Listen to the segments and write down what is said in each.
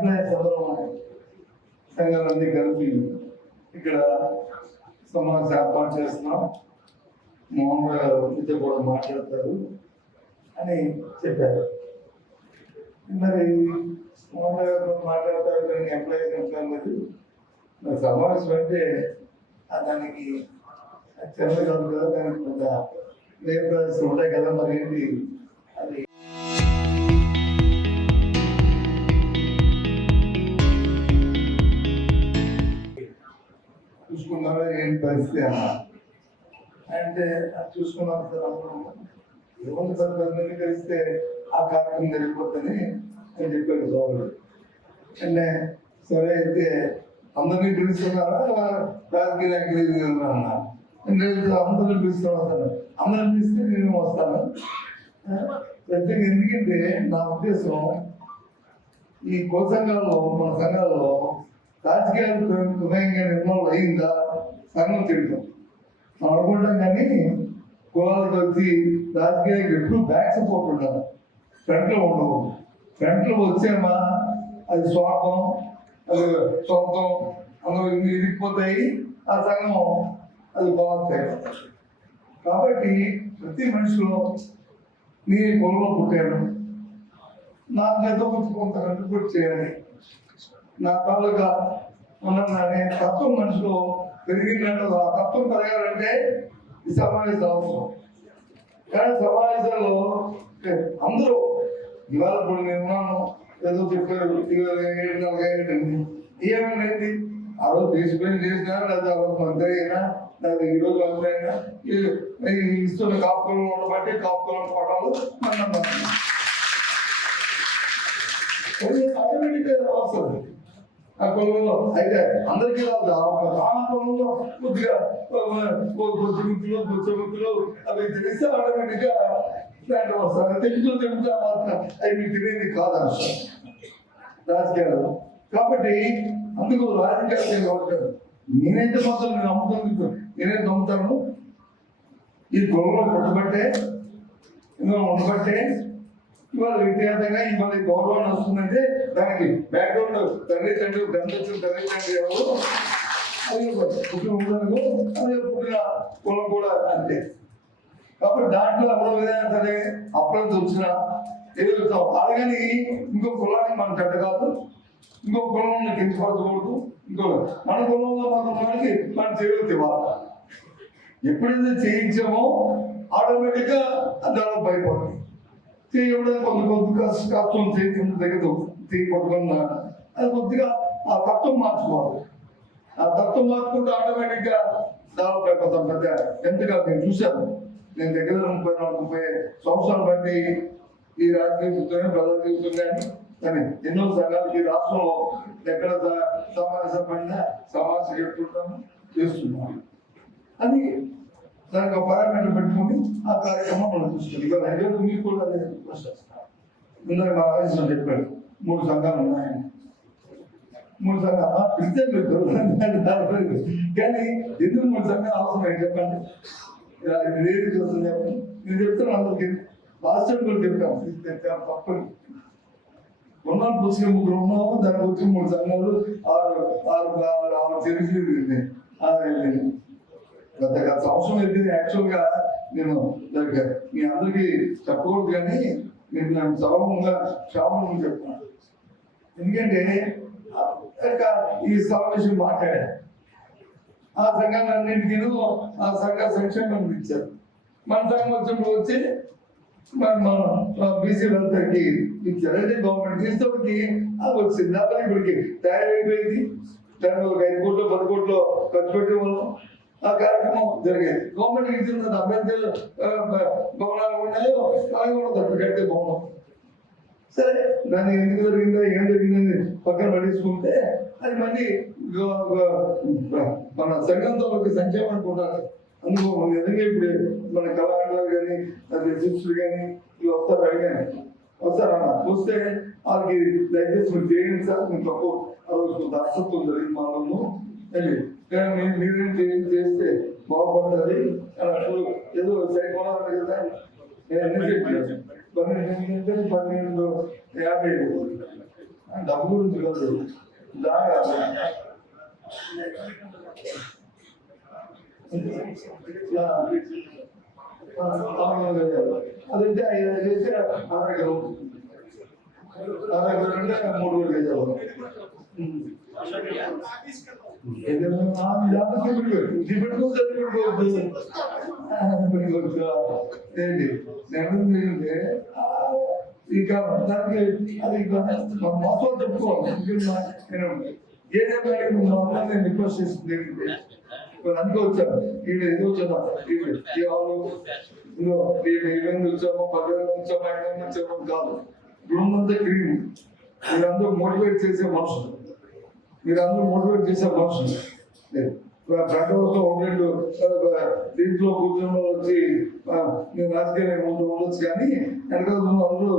Employees అందరూ సంఘాలన్నీ కలిపి ఇక్కడ సమావేశం ఏర్పాటు చేస్తున్నాం. మోహన్ గారు మీతో కూడా మాట్లాడతారు అని చెప్పారు. మరి మోహన్ గారు మాట్లాడతారు కానీ ఎంప్లాయీస్ ఎంప్లాయీ మరి సమావేశం అంటే దానికి చెల్లె కాదు కదా, దానికి కొంత లేబర్స్ ఉంటాయి కదా, మరి ఏంటి అది చూసుకున్నారా ఏంటి పరిస్థితి అన్న అంటే అది చూసుకున్నాను సార్. అప్పుడు ఏముంది సార్, అందరినీ కలిస్తే ఆ కార్యక్రమం జరిగిపోతుంది అని చెప్పాడు బాబు. అంటే సరే అయితే అందరినీ పిలుస్తున్నారా రాజకీయ నాయకులు అన్నా, అందరినీ పిలుస్తున్నా సార్. అందరిని పిలిస్తే నేను వస్తాను. ఎందుకంటే నా ఉద్దేశం ఈ కుల సంఘాల్లో మన సంఘాల్లో రాజకీయాలు హృదయంగా ఇన్వాల్వ్ అయిందా సంఘం తిరుగుతాం మనం అనుకుంటాం. కానీ కులాలకు వచ్చి రాజకీయాలకు ఎప్పుడు బ్యాక్ సపోర్ట్ ఉండాలి, ఫ్రంట్లో ఉండవు. ఫ్రంట్లో వచ్చామా అది స్వార్థం, అది సొంతం, అందులో ఇరిగిపోతాయి, ఆ సంఘం అది బాగుంటాయి. కాబట్టి ప్రతి మనిషిలో నేను కులంలో పుట్టాను, నాకు ఏదో కొంత కంట్రిబ్యూట్ చేయాలి, నా తాలూకా ఉన్నానే తత్వం మనిషిలో పెరిగినట్టు. ఆ తత్వం పెరగాలంటే ఈ సమావేశం అవసరం. కానీ సమావేశాల్లో అందరూ ఇవాళ ఇప్పుడు నేను ఉన్నాను ఏదో చెప్పారు, ఇవాళ 7 ఏమైంది ఆ రోజు తీసుకొని చేసినా, లేదా మంత్రి అయినా, లేదా ఈరోజు మంత్రి అయినా ఇస్తున్న కాపుకులు ఉండబట్టి కాపుకుల పటాలు ఆటోమేటిక్గా వస్తుంది ఆ కులంలో. అయితే అందరికీ రాదు, ఆ కులంలో కొద్దిగా బొచ్చముక్కులు అవి తెలిస్తే ఆటోమేటిక్గా దాంట్లో వస్తారు. తెలుగుతా మాత్రం అవి మీకు తెలియదు కాదు రాజకీయాలు. కాబట్టి అందుకు రాజకీయాలు నేనైతే మాత్రం నేను నమ్ముతుంది, నేనైతే నమ్ముతాను ఈ కులంలో పుట్టబట్టే, ఇందులో ఉండబట్టే ఇవాళ వ్యక్తిగతంగా ఇవాళ గౌరవాన్ని వస్తుందంటే దానికి బ్యాక్గ్రౌండ్ తల్లిదండ్రులు తల్లిదండ్రులు ఎవరు పుట్టిన అదే పుట్టిన కులం కూడా అంతే. కాబట్టి దాంట్లో ఎవరో విధంగా సరే అప్పుడంతా వచ్చిన ఎదుగుతాం. అలాగని ఇంకో కులానికి మనం చెడ్డ కాదు, ఇంకో కులంలో కించపరచకూడదు. ఇంకో మన కులంలో మనకి మనం చేయగలిగితే ఇవ్వాలి. ఎప్పుడైతే చేయించామో ఆటోమేటిక్గా డెవలప్ అయిపోతుంది. చేయడానికి కొద్దిగా కష్టం చేయకుండా దగ్గర తీయకుండా అది కొద్దిగా ఆ తత్వం మార్చుకోవాలి. ఆ తత్వం మార్చుకుంటే ఆటోమేటిక్గా డెవలప్ అయిపోతాం. పెద్ద ఎంతగా నేను చూశాను, నేను దగ్గర 30 సంవత్సరాలు బట్టి ఈ రాజకీయ చూస్తున్నాను, ప్రజలు చూస్తున్నాను. కానీ ఎన్నో సంఘాలకి రాష్ట్రంలో ఎక్కడ సమావేశం పడినా సమావేశం చెప్పుకుంటాము, చేస్తున్నాము. అది దానికి ఒక పారామీటర్ పెట్టుకుని ఆ కార్యక్రమం మనం చూసుకోవాలి. ఇవాళ హైదరాబాద్ మీకు కూడా అదే ముందర మా ఆఫీసులో చెప్పాడు 3 సంఘాలు ఉన్నాయని. 3 సంఘాలు పిలిస్తే మీరు కానీ ఎందుకు 3 సంఘాలు అవసరం చెప్పండి. ఏది చూస్తుంది చెప్పండి. నేను చెప్తాను అందరికి, లాస్ట్ టైం కూడా చెప్తాను తప్పని ఉన్నాను. పుస్తకం 3 ఉన్నాము, దానికి వచ్చి 3 సంఘాలు 6 తెలిసి గత సంవత్సరం అయితే యాక్చువల్గా నేను మీ అందరికీ చెప్పకూడదు, కానీ నేను నాకు సౌరంగా క్షామం చెప్తున్నాను. ఎందుకంటే ఈ సమావేశం మాట్లాడా ఆ సంఘాలన్నింటికీ ఆ సంఘ సంక్షేమం ఇచ్చారు. మన సంఘం వచ్చినప్పుడు వచ్చి మన బీసీ వెల్ఫేర్కి ఇచ్చారు. అంటే గవర్నమెంట్ తీసేటప్పటికి అది వచ్చింది. అప్పుడు ఇప్పటికి తయారైపోయింది. దాని 5 కోట్లు 10 కోట్లు ఖర్చు పెట్టే వాళ్ళం. ఆ కార్యక్రమం జరిగేది. గవర్నమెంట్ ఇచ్చిన అభ్యర్థులు భవనాలు ఉన్నాయో అవి కూడా తప్పు కడితే భవనం. సరే దాన్ని ఎందుకు జరిగిందో ఏం జరిగిందని పక్కన పడేసుకుంటే అది మళ్ళీ మన సంఘంతో ఒక సంక్షేమానికి ఉండాలి. అందుకు నిజంగా ఇప్పుడు మన కళాకారులు కానీ శిష్యులు కానీ వీళ్ళు వస్తారు, అడిగాను వస్తారన్న వస్తే వాళ్ళకి దయచేసి మీరు చేయండి సార్, మేము తప్పు దర్శత్వం జరిగింది మనము కానీ మీరేం చేస్తే బాగుపడుతుంది ఏదో సైకోవాలి కదా. నేను ఎన్ని చెప్పాను 1250 డబ్బు గురించి కాదు దాగా అదంటే 5 చేస్తే అరగరం అంటే 3 వేలు ఇక దానికి అది మొత్తం చెప్పుకోవాలి. ఏదైనా నేను రిక్వెస్ట్ చేస్తుంది అందుకే వచ్చాను. వీళ్ళు ఏదో వచ్చాను వచ్చామో 10,000 వచ్చామో 5,000 వచ్చామో కాదు. ఇప్పుడున్నంత క్రీమ్ మీరందరూ మోటివేట్ చేసే మనుషులు, మీరందరూ మోటివేట్ చేసే మనుషులు. ఫ్రంట్ హౌస్లో ఒకటి దీంట్లో కూర్చొని వచ్చి నేను రాజకీయ ఉండొచ్చు కానీ వెనకాల అందరూ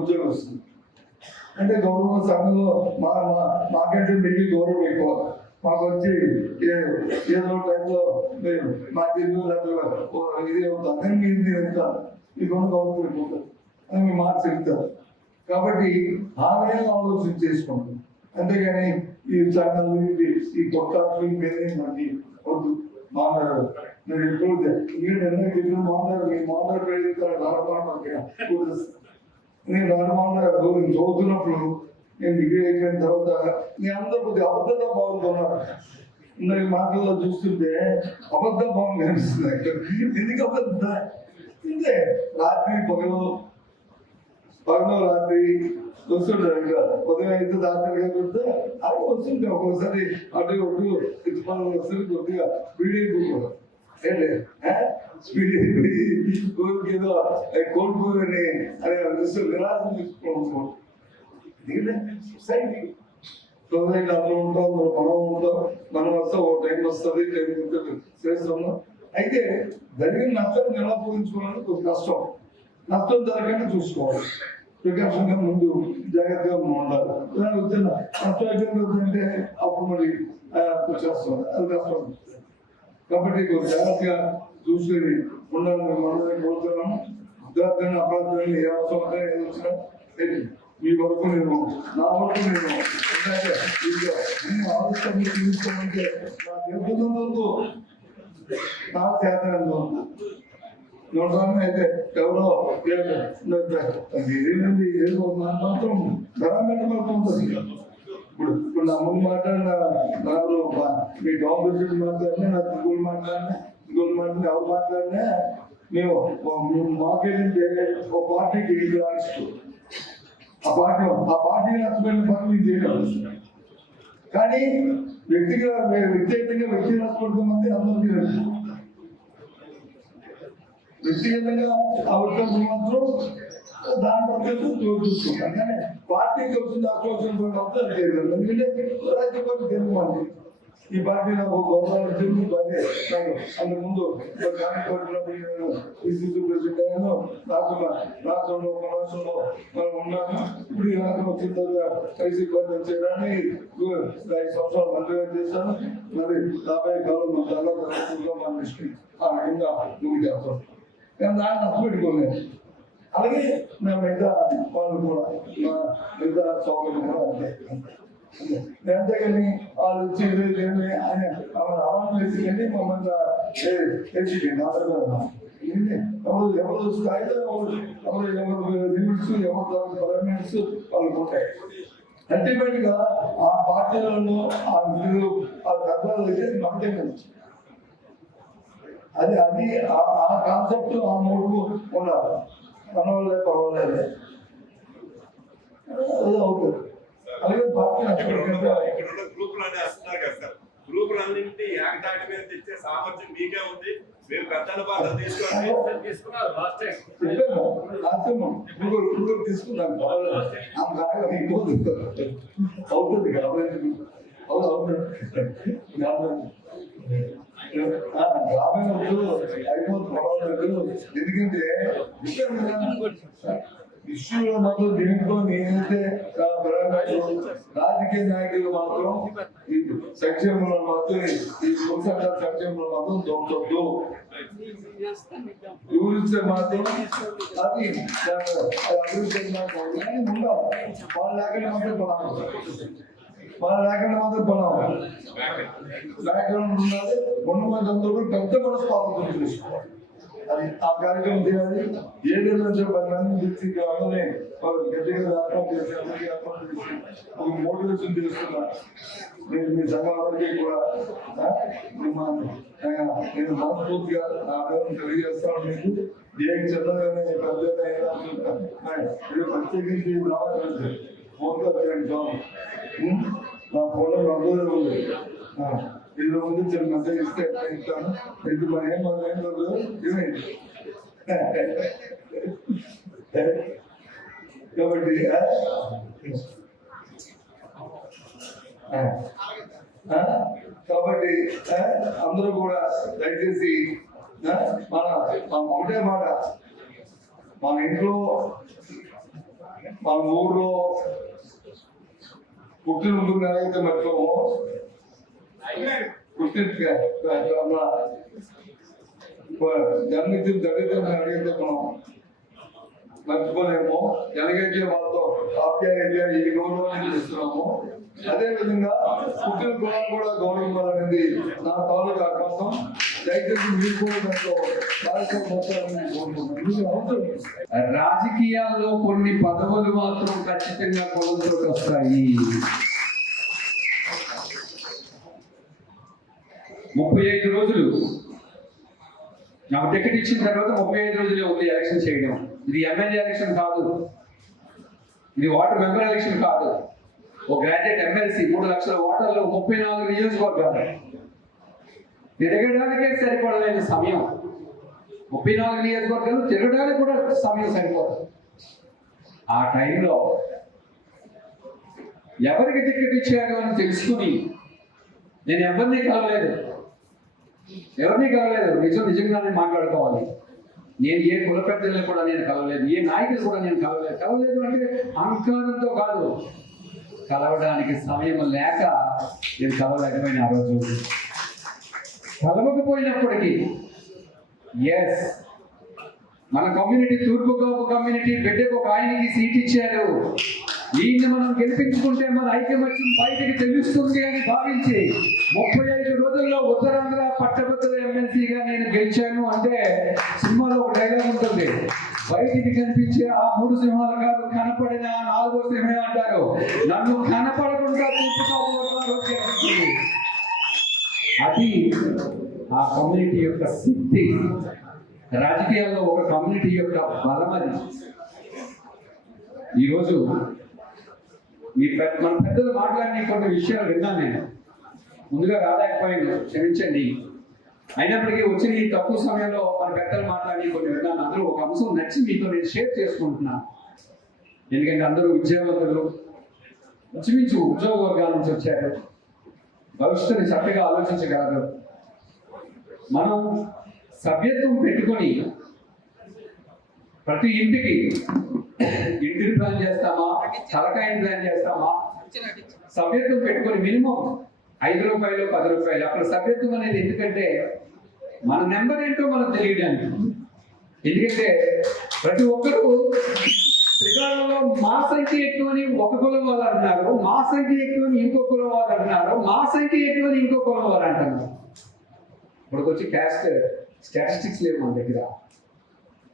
ఉద్యోగం వస్తుంది అంటే గౌరవ సంఘంలో మాకంటే మీకు గౌరవం ఎక్కువ. మాకు వచ్చి ఏదో టైంలో మా జీవితం ఇది అవుతుంది కానీ మీరు ఎంత మీకు గౌరవం ఎక్కువ అని మీ మాట చెప్తారు. కాబట్టి ఆ విధంగా ఆలోచన చేసుకుంటాం. అంతేగాని ఈ ఛానల్ ఈ కొత్త మనకి వద్దు. మాట్లాడారు నేను ఎప్పుడు మాట్లాడారు మీ మాట్లాడారు నేను రాజమోహన్ నేను చదువుతున్నప్పుడు నేను డిగ్రీ అయిపోయిన తర్వాత మీ అందరూ కొద్దిగా అబద్ధ భావంతున్నారు. ఈ మాటల్లో చూస్తుంటే అబద్ధ భావం కనిపిస్తుంది. ఎందుకు అబద్ధ ఇంతే రాత్రి పగలు రాత్రి వస్తుంటారు. ఇంకా ఉదయం అయితే రాత్రి పెడితే అది వస్తుంటాయి. ఒక్కోసారి అటు ఇటు వస్తుంది. కొద్దిగా వీడియో ఏంటి ఏదో కోల్పోని అనే నిరాశ తీసుకోవడం సొసైటీ అందరూ ఉంటాం, మనం ఉంటాం, మనం వస్తాం. ఓ టైం వస్తుంది, టైం చేస్తున్నాం. అయితే జరిగిన నష్టాన్ని ఎలా పూజించుకోవడానికి ఒక కష్టం. నష్టం జరగకుండా చూసుకోవాలి. ప్రికాషన్గా ముందు జాగ్రత్తగా ఉండాలి. వచ్చిన నష్టం అంటే అప్పుడు మరి చేస్తాం, అది కష్టం. కాబట్టి జాగ్రత్తగా చూసుకొని ఉండాలని మనం కోరుతున్నాము. విద్యార్థులను అప్రార్థులను ఏ అవసరం అంటే ఏది వచ్చినా మీ వరకు నేను నా వరకు నేను ఆలోచన తీసుకోమంటే నా తెలుగున్నందుకు నా చేతనంలో చూడడానికి అయితే ఎవరో ఏదేనండి ఏదో మాత్రం ధరం ఉంటుంది. ఇప్పుడు నా ముందు మాట్లాడిన నాకు మీ కాంపిటీషన్ మాట్లాడినా నాకు ఇంకోటి మాట్లాడినా ఎవరు మాట్లాడినా మేము మాకేంటంటే ఒక పార్టీకి రాయిస్తూ ఆ పార్టీని నష్టమైన పని మేము చేయగలరు. కానీ వ్యక్తిగతంగా వ్యక్తి నష్టపడుతుందంటే అందరికీ వ్యక్తిగతంగా అవసరం మాత్రం దాని చూసుకుంటాం. కానీ పార్టీకి వచ్చింది అసలు అవసరం లేదు. ఎందుకంటే రాజ్యపార్టీ తెలుగుమండి ఈ పార్టీ నాకు గౌరవం తెలుగు పార్టీ నాకు అంతకుముందు ప్రెసిడెంట్ అయ్యాను. రాష్ట్రంలో ఒక రాష్ట్రంలో మనం ఉన్నాను. ఇప్పుడు ఈ రాష్ట్రం వచ్చిన తర్వాత వైసీపీ పార్టీ చేయడాన్ని 5 సంవత్సరాలు మంత్రిగా చేశాను. మరి 50 కాలంలో చాలా మన దృష్టి ఆ విధంగా ముందుకు చేస్తాం. కానీ దాన్ని నష్టపెట్టుకోలేదు. అలాగే నా మిగతా వాళ్ళు కూడా మిగతా సౌకర్యం కూడా అంతే. అంతేగాని వాళ్ళు వచ్చి ఆయన అవార్డు వేసి కానీ మమ్మల్ని వేసిపోయింది. ఎవరు స్థాయిలో ఎవరు లిమిట్స్ ఎవరు పర్మనెంట్స్ వాళ్ళకు ఉంటాయి. అల్టిమేట్ గా ఆ పార్టీలను ఆ విధులు ఆ తత్వాలు అయితే మనకే అది ఆ కాన్సెప్ట్ ఆ మూడు ఉండాలి. మన వాళ్ళే పర్వాలేదు అవుతుంది. అలాగే పార్టీ గ్రూపులన్నింటి ఏకదాటి మీద తెచ్చే సామర్థ్యం మీకే ఉంది. మీరు పెద్దల బాధ తీసుకున్నారు. తీసుకున్నాను అవుతుంది కాబట్టి గ్రామీణ అయిపోతుంది. ఎందుకంటే ఇష్యూలో మాత్రం దీంట్లో నేనైతే రాజకీయ నాయకులు మాత్రం ఈ సంక్షేమంలో మాత్రం ఈ పుస్తకాల సంక్షేమంలో మాత్రం దొరకద్దు. ఊరిస్తే మాత్రం అది అభివృద్ధి ఉండాలి. వాళ్ళు లేకుండా మాత్రం పొలం, వాళ్ళు లేకుండా మాత్రం పొలం బ్యాక్గ్రౌండ్ ఉండాలి. ఉన్నమంది అందరూ కూడా పెద్ద మనస్పాలన చూసుకోవాలి. అది ఆ కార్యక్రమం చేయాలి. ఏదైనా 10 మందిని తెచ్చి గ్రామంలో గట్టిగా ఏర్పాటు చేసి అందరికీ ఏర్పాటు చేసి ఒక మోటివేషన్ చేస్తున్నా. నేను మీ సంఘాలకి కూడా నేను మనస్ఫూర్తిగా నా ఆదరణ తెలియజేస్తాను. మీకు ఏ చిన్నదైనా పెద్దదైనా ప్రత్యేకించి రావాలి. ఫోన్లో నా ఫోన్లో అందరూ ఉంది. ఇందులో ముందు చిన్న మెసేజ్ ఇస్తే ఇస్తాను. ఇది మన ఏం ఇవ్వండి. కాబట్టి కాబట్టి అందరూ కూడా దయచేసి మన ఒకటే మాట, మన ఇంట్లో మన ఊర్లో పుట్టిన ముందు ఎలాగైతే మర్చిపోమో జన్మించిన తల్లిదండ్రులను అడిగితే మనం మర్చిపోలేము. ఎలాగైతే వాళ్ళతో ఆప్యాయత ఈ గౌరవాన్ని ఇస్తున్నాము, అదే విధంగా పుట్టిన కులాన్ని కూడా గౌరవించాలనేది నా తాలూకా కోసం. దయచేసి మీరు కూడా దాంట్లో కార్యక్రమం కోరుకుంటున్నాను. రాజకీయాల్లో కొన్ని పదవులు మాత్రం ఖచ్చితంగా కులంతో వస్తాయి. 35 రోజులు నాకు టికెట్ ఇచ్చిన తర్వాత 35 రోజులే ఉంది ఎలక్షన్ చేయడం. ఇది ఎమ్మెల్యే ఎలక్షన్ కాదు, ఇది వార్డు మెంబర్ ఎలక్షన్ కాదు. ఒక గ్రాడ్యుయేట్ ఎమ్మెల్సీ 3 లక్షల ఓటర్లు 34 నియోజకవర్గాలు తిరగడానికే సరిపడలేని సమయం. 34 నియోజకవర్గాలు తిరగడానికి కూడా సమయం సరిపోదు. ఆ టైంలో ఎవరికి టికెట్ ఇచ్చారు అని తెలుసుకుని నేను ఎవరిని కలవలేదు. నిజంగానే మాట్లాడుకోవాలి. నేను ఏ కుల పెద్దలను కూడా నేను కలవలేదు, ఏ నాయకులు కూడా నేను కలవలేదు అంటే అహంకారంతో కాదు, కలవడానికి సమయం లేక నేను కలవలేకపోయిన ఆ రోజు. కలవకపోయినప్పటికీ ఎస్, మన కమ్యూనిటీ తూర్పుగోపు కమ్యూనిటీ బిడ్డకు ఒక ఆయనకి సీట్ ఇచ్చారు. ఈయన్ని మనం గెలిపించుకుంటే మన ఐకమత్యం బయటికి తెలుస్తుంది అని భావించి 35 రోజుల్లో ఉత్తరాంధ్ర పట్టభద్రుల ఎమ్మెల్సీగా నేను గెలిచాను అంటే సినిమాలో ఒక డైలాగ్ ఉంటుంది, బయటికి కనిపించే ఆ 3 సింహాలు కాదు, కనపడిన 4వ సింహం అంటారు. నన్ను కనపడకుండా తూర్పుగోపు అది ఆ కమ్యూనిటీ యొక్క శక్తి. రాజకీయాల్లో ఒక కమ్యూనిటీ యొక్క బలం అది. ఈరోజు మన పెద్దలు మాట్లాడిన కొన్ని విషయాలు విన్నాను. నేను ముందుగా రాలేకపోయాను, క్షమించండి. అయినప్పటికీ వచ్చిన ఈ తక్కువ సమయంలో మన పెద్దలు మాట్లాడి కొన్ని విన్నాను. అందులో ఒక అంశం నచ్చి మీతో నేను షేర్ చేసుకుంటున్నాను. ఎందుకంటే అందరూ విద్యావంతులు, ఇంచుమించు ఉద్యోగ వర్గాల నుంచి వచ్చారు, భవిష్యత్తుని చక్కగా ఆలోచించగలరు. మనం సభ్యత్వం పెట్టుకొని ప్రతి ఇంటికి ఇంటిని ప్లాన్ చేస్తామా, తలకాయని ప్లాన్ చేస్తామా, సభ్యత్వం పెట్టుకొని మినిమం 5 రూపాయలు 10 రూపాయలు. అక్కడ సభ్యత్వం అనేది ఎందుకంటే మన నెంబర్ ఏంటో మనకు తెలియడానికి. ఎందుకంటే ప్రతి ఒక్కరూ త్రికాలంలో మా సంఖ్య ఎక్కువని ఒక కులం వాళ్ళు అంటున్నారు, మా సంఖ్య ఎక్కువని ఇంకో కులం వాళ్ళు అంటున్నారు, మా సంఖ్య ఎక్కువని ఇంకో కులం వాళ్ళు అంటున్నారు. ఇప్పటికి వచ్చి క్యాస్ట్ స్టాటిస్టిక్స్ లేవు మన దగ్గర.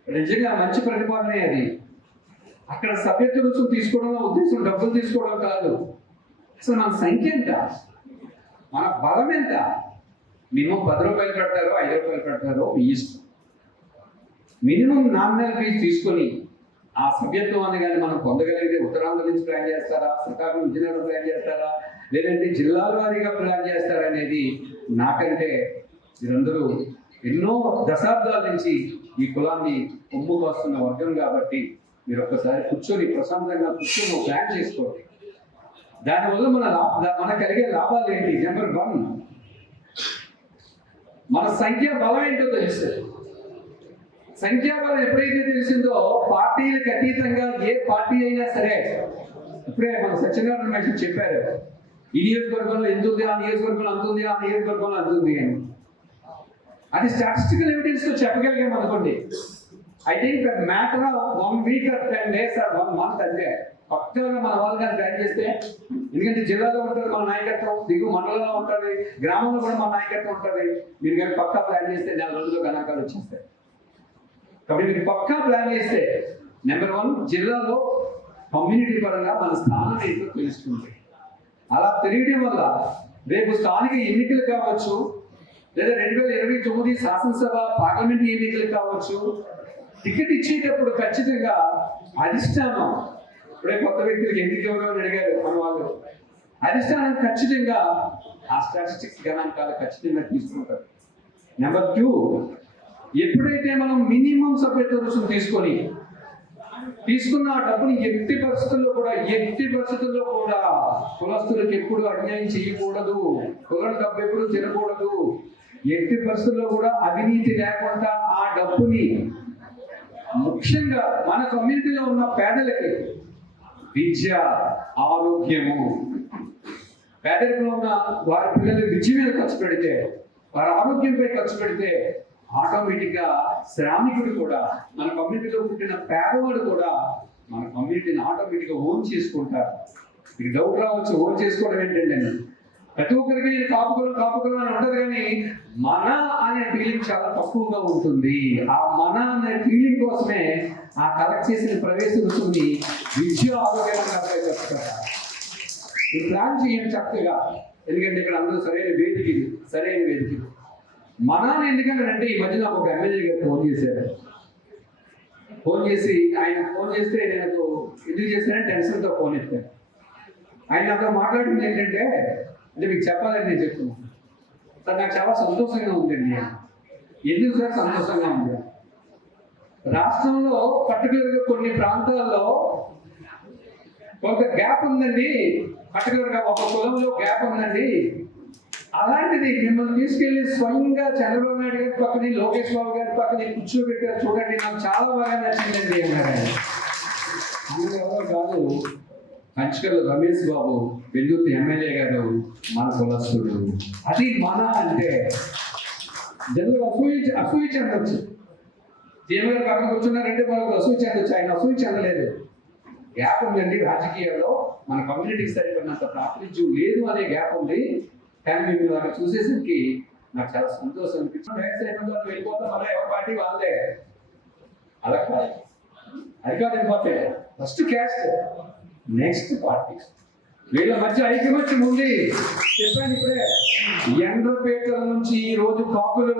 నిజంగా మంచి ప్రతిపాదనే అది. అక్కడ సభ్యత్వ రుసుము తీసుకోవడంలో ఉద్దేశం డబ్బులు తీసుకోవడం కాదు, అసలు మన సంఖ్య ఎంత, మన బలం ఎంత. మినిమం 10 రూపాయలు పెడతారో 5 రూపాయలు పెడతారో మీ ఇష్టం. మినిమం నామినల్ ఫీజు తీసుకొని ఆ సభ్యత్వాన్ని కానీ మనం పొందగలిగితే ఉత్తరాంధ్ర నుంచి ప్లాన్ చేస్తారా, శ్రీకాకుళం విజయనగరం ప్లాన్ చేస్తారా, లేదంటే జిల్లాల వారీగా ప్లాన్ చేస్తారా అనేది నాకంటే మీరందరూ ఎన్నో దశాబ్దాల నుంచి ఈ కులాన్ని కొమ్ముకు వస్తున్న వర్గం కాబట్టి మీరు ఒక్కసారి కూర్చొని ప్రశాంతంగా కూర్చొని ప్లాన్ చేసుకోండి. దానివల్ల మన కలిగే లాభాలు ఏంటి? నెంబర్ 1, మన సంఖ్య బలం ఏంటో తెలుస్తుంది. సంఖ్యాబలం ఎప్పుడైతే తెలిసిందో పార్టీలకు అతీతంగా ఏ పార్టీ అయినా సరే, ఇప్పుడే మన సత్యనారాయణ మహేష్ చెప్పారు, ఈ నియోజకవర్గంలో ఎంత ఉంది, ఆ నియోజకవర్గంలో అంత ఉంది, ఆ నియోజకవర్గంలో అంత ఉంది అని. అది స్టాటిస్టికల్ ఎవిడెన్స్ తో చెప్పగలిగాం అనుకోండి. I think matter of 1 week or 10 days or 1 month అంతే. పక్కగా మన వాళ్ళు కానీ ప్లాన్ చేస్తే, ఎందుకంటే జిల్లాలో ఉంటుంది మన నాయకత్వం, దిగు మండలంలో ఉంటుంది, గ్రామంలో కూడా మన నాయకత్వం ఉంటుంది. మీరు కానీ పక్కా ప్లాన్ చేస్తే 4 రోజుల్లో గణాంకాలు వచ్చేస్తాయి. కాబట్టి మీరు పక్కా ప్లాన్ చేస్తే నెంబర్ 1 జిల్లాలో కమ్యూనిటీ పరంగా మన స్థానం ఏంటో తెలుస్తుంది. అలా తెలియడం వల్ల రేపు స్థానిక ఎన్నికలు కావచ్చు, లేదా 2029 శాసనసభ పార్లమెంట్ ఎన్నికలు కావచ్చు, టికెట్ ఇచ్చేటప్పుడు ఖచ్చితంగా అధిష్టానం, ఇప్పుడే కొత్త వ్యక్తులకు ఎందుకు ఎవరు అని అడిగారు మన వాళ్ళు, అధిష్టానం ఖచ్చితంగా ఆ స్టాటిస్టిక్స్ గణాంకాలు ఖచ్చితంగా తీసుకుంటారు. నెంబర్ 2, ఎప్పుడైతే మనం మినిమం సభ్యత్వ రుసుము తీసుకున్న ఆ డబ్బుని ఎట్టి పరిస్థితుల్లో కూడా కులస్తులకు ఎప్పుడు అన్యాయం చేయకూడదు, కులం డబ్బు ఎప్పుడు తినకూడదు, ఎట్టి పరిస్థితుల్లో కూడా అవినీతి లేకుండా ఆ డబ్బుని ముఖ్యంగా మన కమ్యూనిటీలో ఉన్న పేదలకి విద్య, ఆరోగ్యము, పేదరికంలో ఉన్న వారి పిల్లలు విద్య మీద ఖర్చు పెడితే, వారి ఆరోగ్యంపై ఖర్చు పెడితే ఆటోమేటిక్ గా శ్రామికుడు కూడా, మన కమ్యూనిటీలో పుట్టిన పేదవాడు కూడా మన కమ్యూనిటీని ఆటోమేటిక్ గా ఓన్ చేసుకుంటారు. మీకు డౌట్ రావచ్చు, ఓన్ చేసుకోవడం ఏంటంటే, ప్రతి ఒక్కరికి నేను కాపుకులం అని ఉంటుంది, కానీ మన అనే ఫీలింగ్ చాలా తక్కువగా ఉంటుంది. ఆ మన అనే ఫీలింగ్ కోసమే ఆ కలెక్ట్ చేసిన ప్రవేశ రుసుముని విద్య, ఆరోగ్యంగా చెప్తారు. ఈ ప్లాన్ చేయండి చక్కగా, ఎందుకంటే ఇక్కడ అందరూ సరైన వేదిక. మన ఎందుకంటే ఈ మధ్య నాకు ఒక ఎమ్మెల్యే గారు ఫోన్ చేశారు. ఆయన ఫోన్ చేస్తే నేను ఎందుకు చేశానని టెన్షన్తో ఫోన్ ఎత్తాను. ఆయన నాతో మాట్లాడింది ఏంటంటే, అంటే మీకు చెప్పాలని నేను చెప్తున్నాను సార్, నాకు చాలా సంతోషంగా ఉందండి. ఎందుకు సార్ సంతోషంగా ఉంది? రాష్ట్రంలో పర్టికులర్గా కొన్ని ప్రాంతాల్లో కొంత గ్యాప్ ఉందండి, పర్టికులర్గా ఒక కులంలో గ్యాప్ ఉందండి. అలాంటిది మిమ్మల్ని తీసుకెళ్లి స్వయంగా చంద్రబాబు నాయుడు గారి పక్కన, లోకేష్ బాబు గారి పక్కన కూర్చోబెట్టారు చూడండి, నాకు చాలా బాగా నచ్చిందండి అన్నారు. ఎవరో కాదు, కంచికల్ రమేష్ బాబు, వెల్లుర్తి ఎమ్మెల్యే గారు మన కులస్తుడు. అది మన అంటే జనరల్ అసూయ చెందొచ్చు. సీఎం గారు పక్కన కూర్చున్నారంటే మనకు అసూయ చెందొచ్చు, ఆయన అసూయ చెందలేదు. గ్యాప్ ఉందండి రాజకీయాల్లో, మన కమ్యూనిటీకి సరిపడినంత ప్రాతినిధ్యం లేదు అనే గ్యాప్ ఉంది. కానీ మీరు అక్కడ చూసేసరికి నాకు చాలా సంతోషం అనిపించింది. వెళ్ళిపోతాం వల్ల ఎవరి పార్టీ వాళ్ళే, అలా కాదు. అది కాదు important. First caste, next parties. వీళ్ళ మధ్య ఐకమత్యం ఉంది. చెప్పాను ఇప్పుడే, ఎండ్రపేటల నుంచి ఈ రోజు కాకుల్లో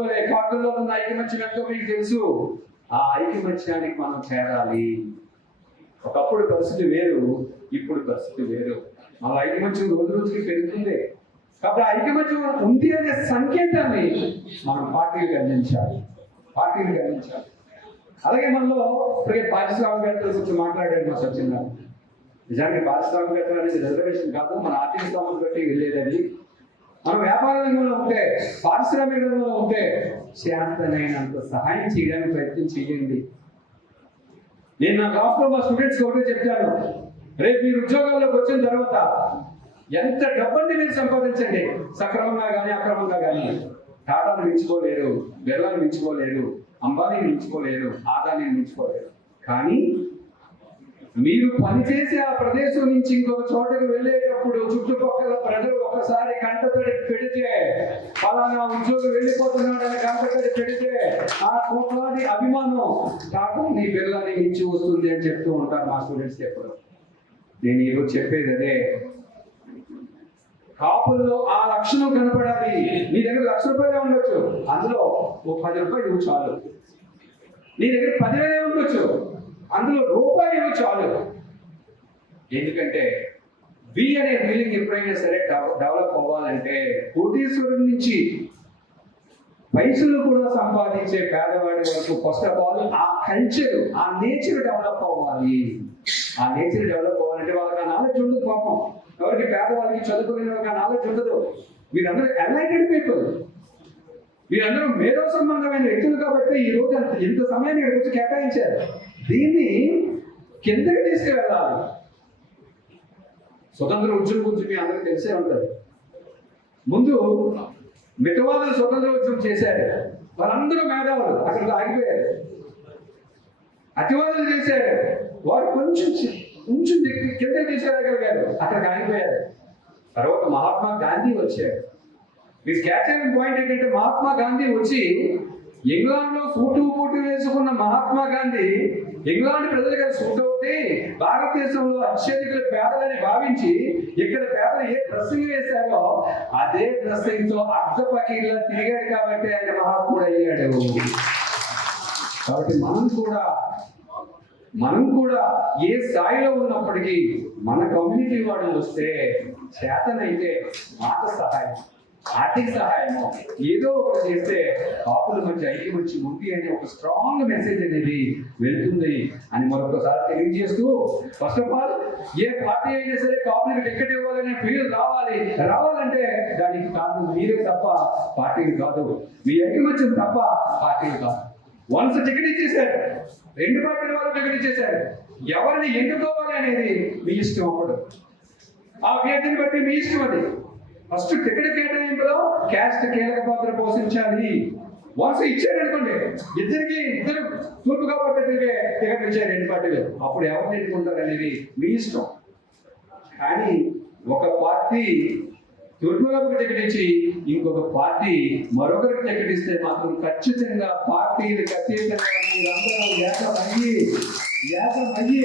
ఉన్న ఐకమత్యం ఎంతో మీకు తెలుసు. ఆ ఐకమత్యానికి మనం చేరాలి. ఒకప్పుడు పరిస్థితి వేరు, ఇప్పుడు పరిస్థితి వేరు. మన ఐకమత్యం రోజు రోజుకి పెరుగుతుంది. కాబట్టి ఐకమత్యం ఉంది అనే సంకేతాన్ని మనం పార్టీలకు అందించాలి. అలాగే మనలో ఇప్పటికే పారిశ్రామికవేత్తల గురించి మాట్లాడారు మా సత్యనారాయణ. నిజానికి పారిశ్రామికవేత్తలు అనేది రిజర్వేషన్ కాదు, మన ఆర్థిక స్థానం బట్టి వెళ్ళేదని. మనం వ్యాపార రంగంలో ఉంటే, పారిశ్రామిక రంగంలో ఉంటే శాంతనైనంత సహాయం చేయడానికి ప్రయత్నం చేయండి. నేను నా క్లాస్లో మా స్టూడెంట్స్ ఒకటే చెప్తాను, రేపు మీరు ఉద్యోగాల్లోకి వచ్చిన తర్వాత ఎంత డబ్బుని మీరు సంపాదించండి, సక్రమంగా కానీ అక్రమంగా కానీ, టాటాను మించుకోలేరు, బిర్లాను మించుకోలేరు, అంబానీని మించుకోలేరు, ఆదాని మించుకోలేరు. కానీ మీరు పనిచేసే ఆ ప్రదేశం నుంచి ఇంకొక చోటకు వెళ్ళేటప్పుడు చుట్టుపక్కల ప్రజలు ఒకసారి కంటతడి పెడితే, ఫలానా ఉద్యోగం వెళ్ళిపోతున్నాడని కంటతడి పెడితే, ఆ కోట్లాది అభిమానం టాటా నీ బిర్లాని మించి వస్తుంది అని చెప్తూ ఉంటారు మా స్టూడెంట్స్ ఎప్పుడు. నేను ఈరోజు చెప్పేది అదే, కాపుల్లో ఆ లక్షణం కనపడాలి. నీ దగ్గర ₹1,00,000 ఉండొచ్చు, అందులో ఓ ₹10 ఇవ్వు చాలు. నీ దగ్గర 10,000 ఉండొచ్చు, అందులో రూపాయి ఇవ్వు చాలు. ఎందుకంటే వి అనే ఫీలింగ్ ఎప్పుడైనా సరే డెవలప్ అవ్వాలంటే, కోటీశ్వరుడి నుంచి పైసలు కూడా సంపాదించే పేదవాడి వరకు ఫస్ట్ ఆఫ్ ఆల్ ఆ కల్చర్, ఆ నేచర్ డెవలప్ అవ్వాలి. ఆ నేచర్ డెవలప్ అవ్వాలంటే వాళ్ళకి ఆ నాలెడ్జ్ ఉండదు. పాపం ఎవరికి పేదవాళ్ళకి చదువుకునే వాళ్ళకి ఆ నాలెడ్జ్ ఉండదు. మీరందరూ ఎన్లైటెడ్ పీపుల్, మీరందరూ మేధో సంబంధమైన వ్యక్తులు కాబట్టి ఈ రోజు ఇంత సమయాన్ని ఇక్కడికి వచ్చి కేటాయించారు. దీన్ని కిందకి తీసుకువెళ్ళాలి. స్వతంత్ర ఉద్యమం గురించి మీ అందరికీ తెలిసే ఉంటుంది. ముందు మితవాదులు స్వతంత్ర ఉద్యమం చేశారు, వాళ్ళందరూ మేధావులు అక్కడ ఆగిపోయారు. అతివాదులు చేశారు, వారు కొంచెం కిందకి తీసుకెళ్ళగలిగారు, అక్కడికి ఆగిపోయారు. తర్వాత మహాత్మా గాంధీ వచ్చారు. మీరు క్యాచ్ అయిన పాయింట్ ఏంటంటే, మహాత్మా గాంధీ వచ్చి ఇంగ్లాండ్ లో సూటు బూటు వేసుకున్న మహాత్మా గాంధీ ఇంగ్లాండ్ ప్రజలుగా సూట్ అవుతే భారతదేశంలో అత్యధికులు పేదలని భావించి ఇక్కడ పేదలు ఏ డ్రెస్సింగ్ వేశారో అదే డ్రెస్సింగ్ తో అర్ధ పకీర్లా తిరిగాడు కాబట్టి ఆయన మహాత్ముడు అయ్యాడు. కాబట్టి మనం కూడా ఏ స్థాయిలో ఉన్నప్పటికీ మన కమ్యూనిటీ వాళ్ళు వస్తే చేతనైతే మాట సహాయం, ఆర్థిక సహాయము ఏదో ఒకటి చేస్తే కాపుల మధ్య ఐక్యం వచ్చి ఉంది అనే ఒక స్ట్రాంగ్ మెసేజ్ అనేది వెళ్తుంది అని మరొకసారి తెలియజేస్తూ, first of all A party అయినా సరే కాపులకు టికెట్ ఇవ్వాలనే ఫీల్ రావాలంటే దానికి కారణం మీరే తప్ప పార్టీలు కాదు, మీ ఐక్యమత్యం తప్ప పార్టీలు కాదు. వన్స్ టికెట్ ఇచ్చేశారు, రెండు పార్టీల వాళ్ళు టికెట్ ఇచ్చేశారు, ఎవరిని ఎన్నుకోవాలి అనేది మీ ఇష్టం. అప్పుడు ఆ అభ్యర్థిని బట్టి మీ ఇష్టం. అది ఫస్ట్ టికెట్ కేటాయింపులో క్యాస్ట్ కీలక పాత్ర పోషించాలి. వన్స్ ఇచ్చారు అనుకోండి, ఇద్దరు తూర్పు కాబట్టి టికెట్ ఇచ్చారు రెండు పార్టీలు, అప్పుడు ఎవరిని ఎన్నుకుంటారు అనేది మీ ఇష్టం. కానీ ఒక పార్టీ తూర్పులకు టికెట్ ఇచ్చి ఇంకొక పార్టీ మరొకరికి టికెట్ ఇస్తే మాత్రం ఖచ్చితంగా పార్టీలకు అతీతంగా మీరందరూ ఏకమయ్యి